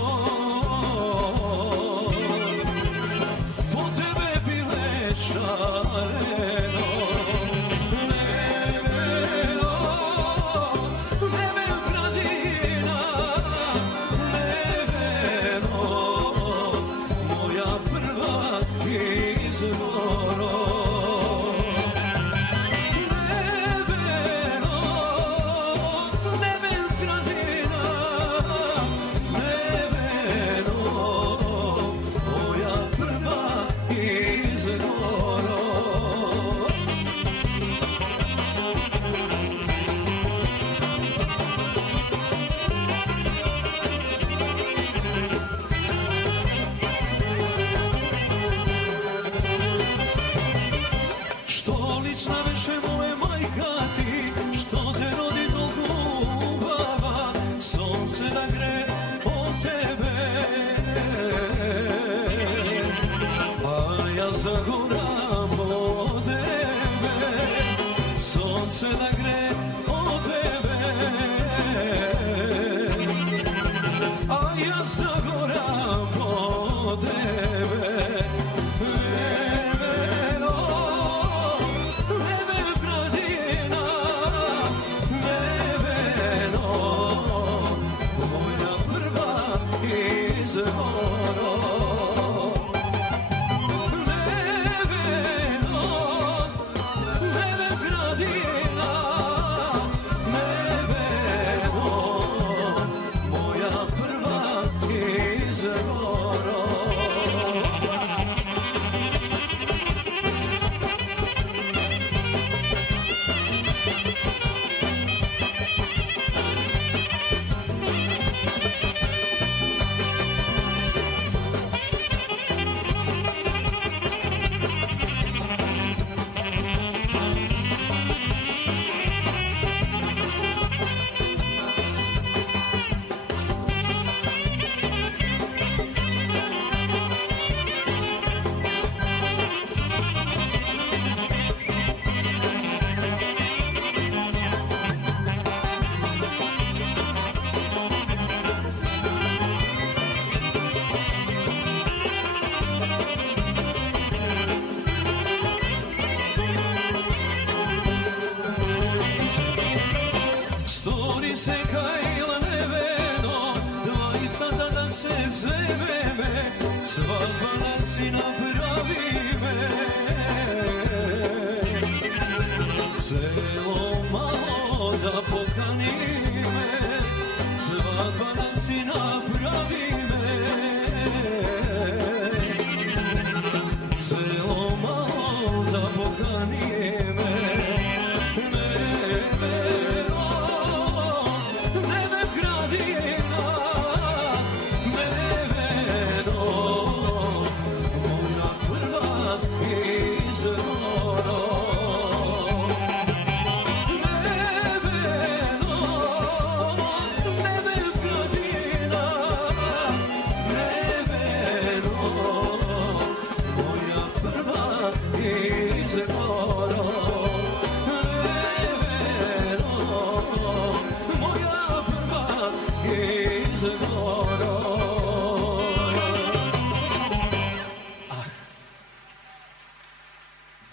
po tebe bile šareno, neveno, neven gradina, neveno, moja prva izvoro.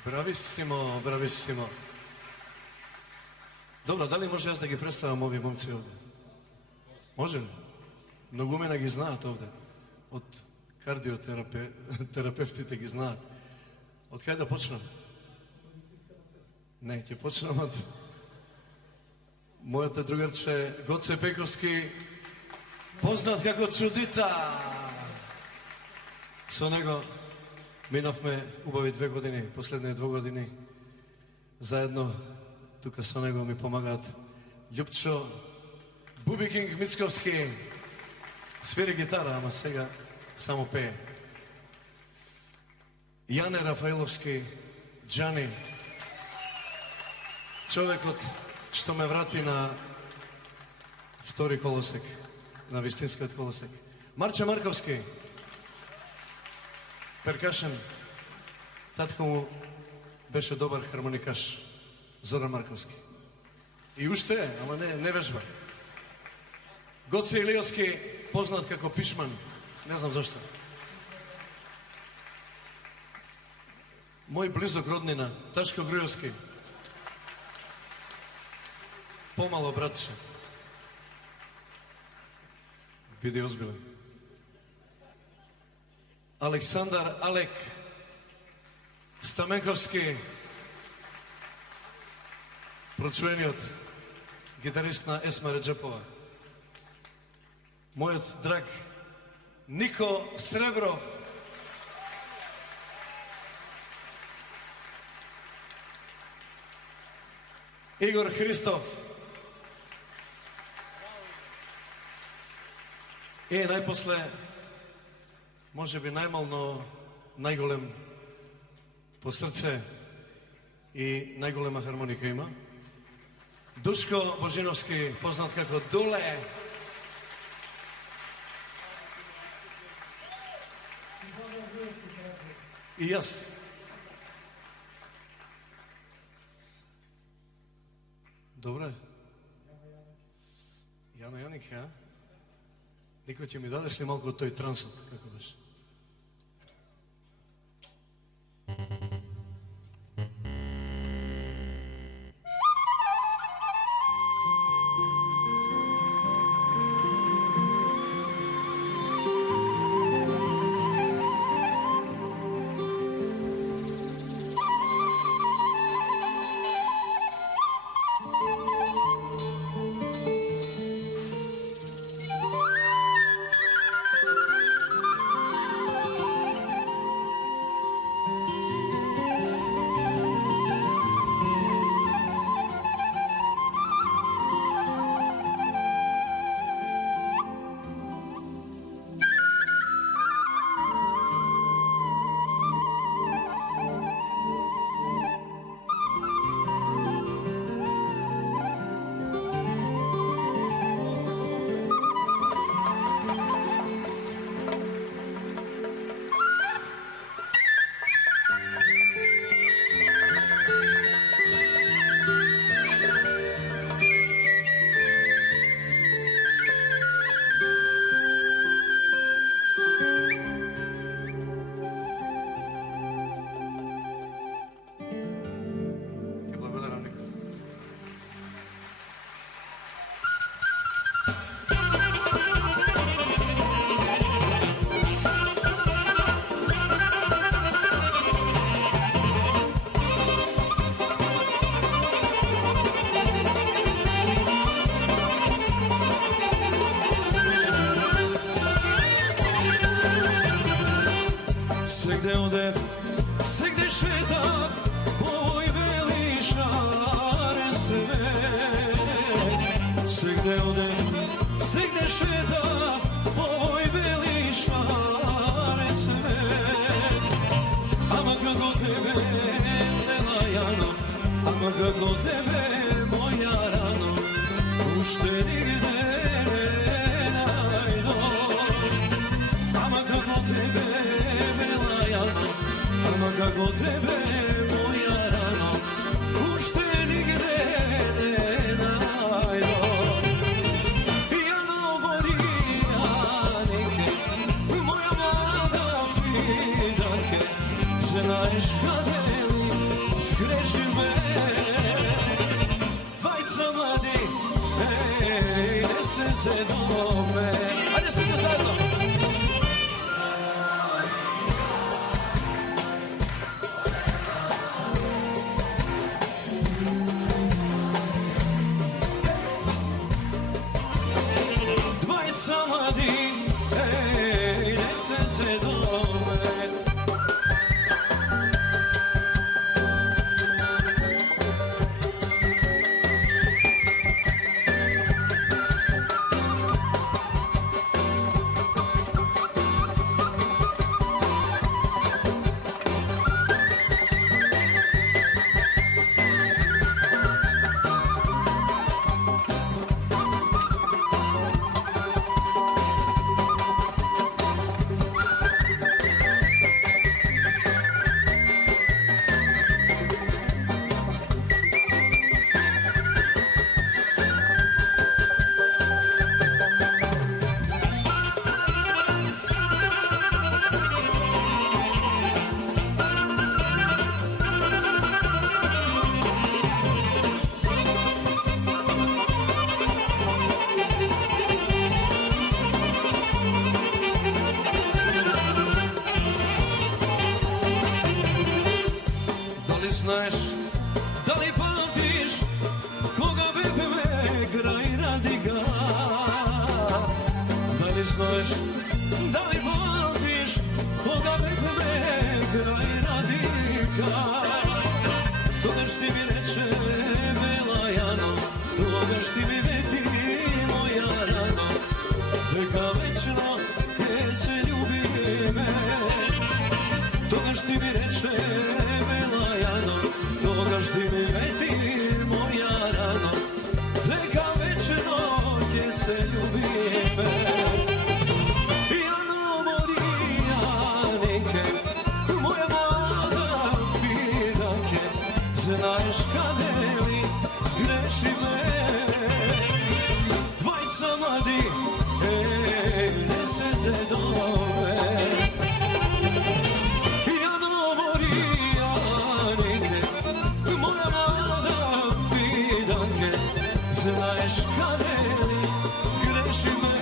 Bravissimo, bravissimo. Dobro, da li može jaz da ги predstavljam ovi momci ovde? Može li? Mnogumena ги знаат овде. Од кардиотерапевтите ги знаат. Од кај да почнам? Не, ќе почнам од мојата другарче Гоце Бековски, познат како Чудита. Со него минавме убави 2 години, последни 2 години. Заедно, тука со него ми помагаат Љупчо Бубикинг Мицковски. Свири гитара, ама сега само пее. Јане Рафаиловски, Джани. Човекот што ме врати на втори колосек, на вистинскиот колосек. Марче Марковски, перкашен. Татко му беше добар хармоникаш, Зоран Марковски. И уште е, ама не вежба. Гоце Илиовски, познат како Пишман, не знам зашто. Мој близок роднина, Ташко Грујовски. Помало братче. Биди озбилен. Александар Алек Стаменковски, прочуениот гитарист на Есма Реджепова. Мојот драг Нико Сребров. Игор Христов. И најпосле, може би најмално најголем по срце и најголема хармоника има. Душко Божиновски, познат како Дуле. И јас. Добре. Јана Јаник, ја? Никој ќе ми дадеш ли малку од тој трансот, како беше? Svegde šeta po ovoj beli šare svet. Svegde ode, svegde šeta po ovoj beli šare svet. Ama kako tebe Lela Jano, ama kako tebe moja rano, ušte nigde ne najdo. Ama kako tebe ama kako tebe moja rano, ušte nigde ne najdo. Jano Borjanike, moja mlada fidanke, znaš kada li zgreši me. Dvajca mladi, ej, ne se dome. Ajde svi zajedno. Dvajca mladi, ej, ne se dome. Znaš, da li pamtiš koga bebe me kraj radiga? Da li znaš, da li pamtiš koga bebe me kraj radiga? Toga šti mi reče mela Jano, toga šti mi veti moja rano, neka večno gdje se ljubi me. Toga šti mi reče mela Jano, toga šti mi veti moja rano, neka večno gdje se ljubi me. Jano Morijanike, moja mlada fidanke, znaš kade li zgreši me. Dvajca mladi, ej, ne se dome. Jano Morijanike, moja mlada fidanke, znaš kade li zgreši me.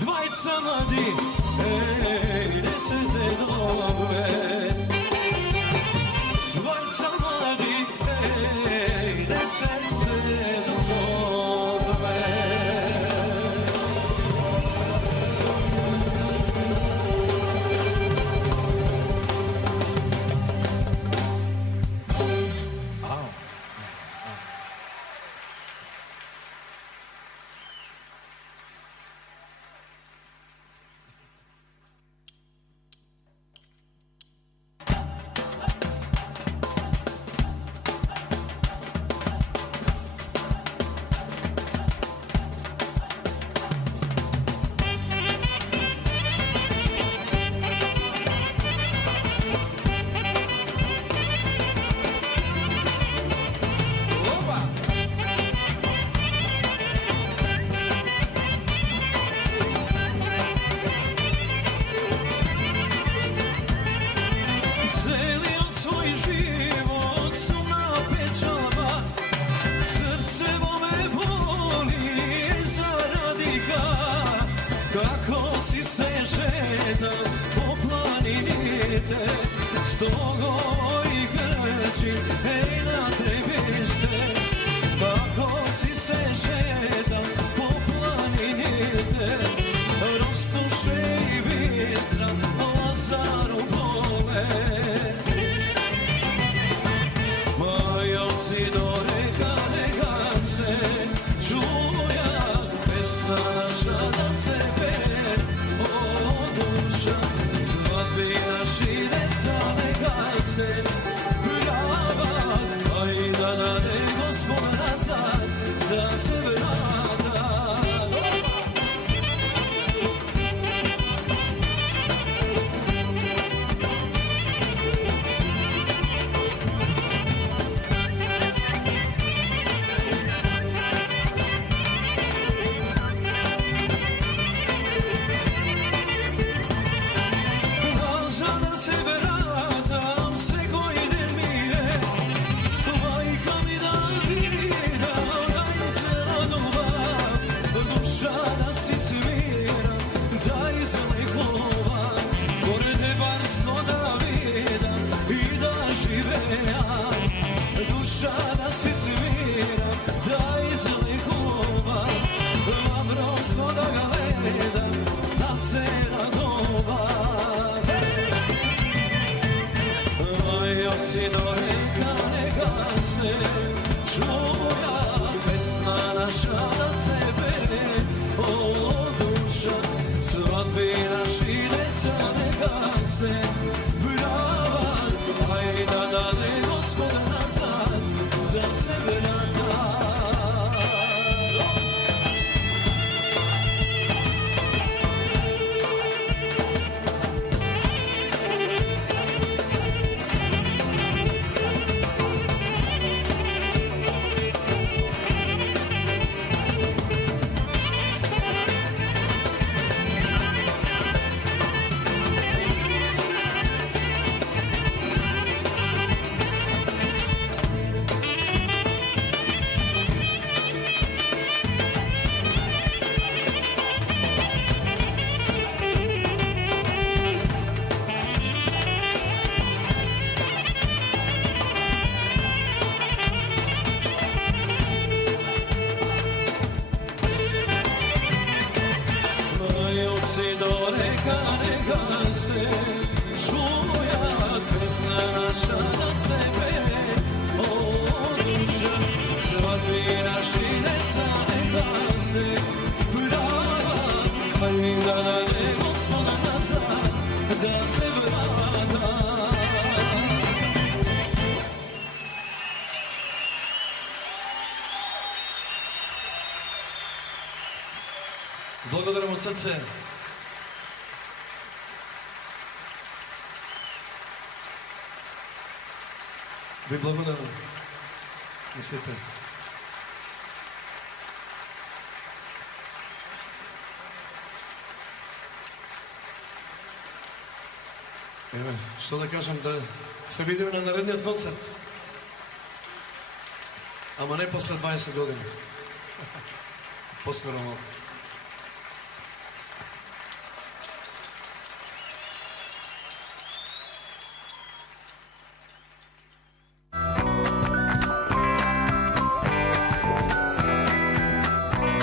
Dvajca mladi, ej, ne se dome. Dvajca mladi, ej, ne se dome. Brava, aj da nade gospod nazad, da se vrata da se čuja pesma naša da se peve. O duša, svadbi naši deca neka se prava, pa im da dane Gospoda nazad, da se vrata. Благодарам от сърце. Ви благодарам. Мислите. Еве, што да кажам, да се видиме на наредниот концерт. Ама не после 20 години. Поскоро малко.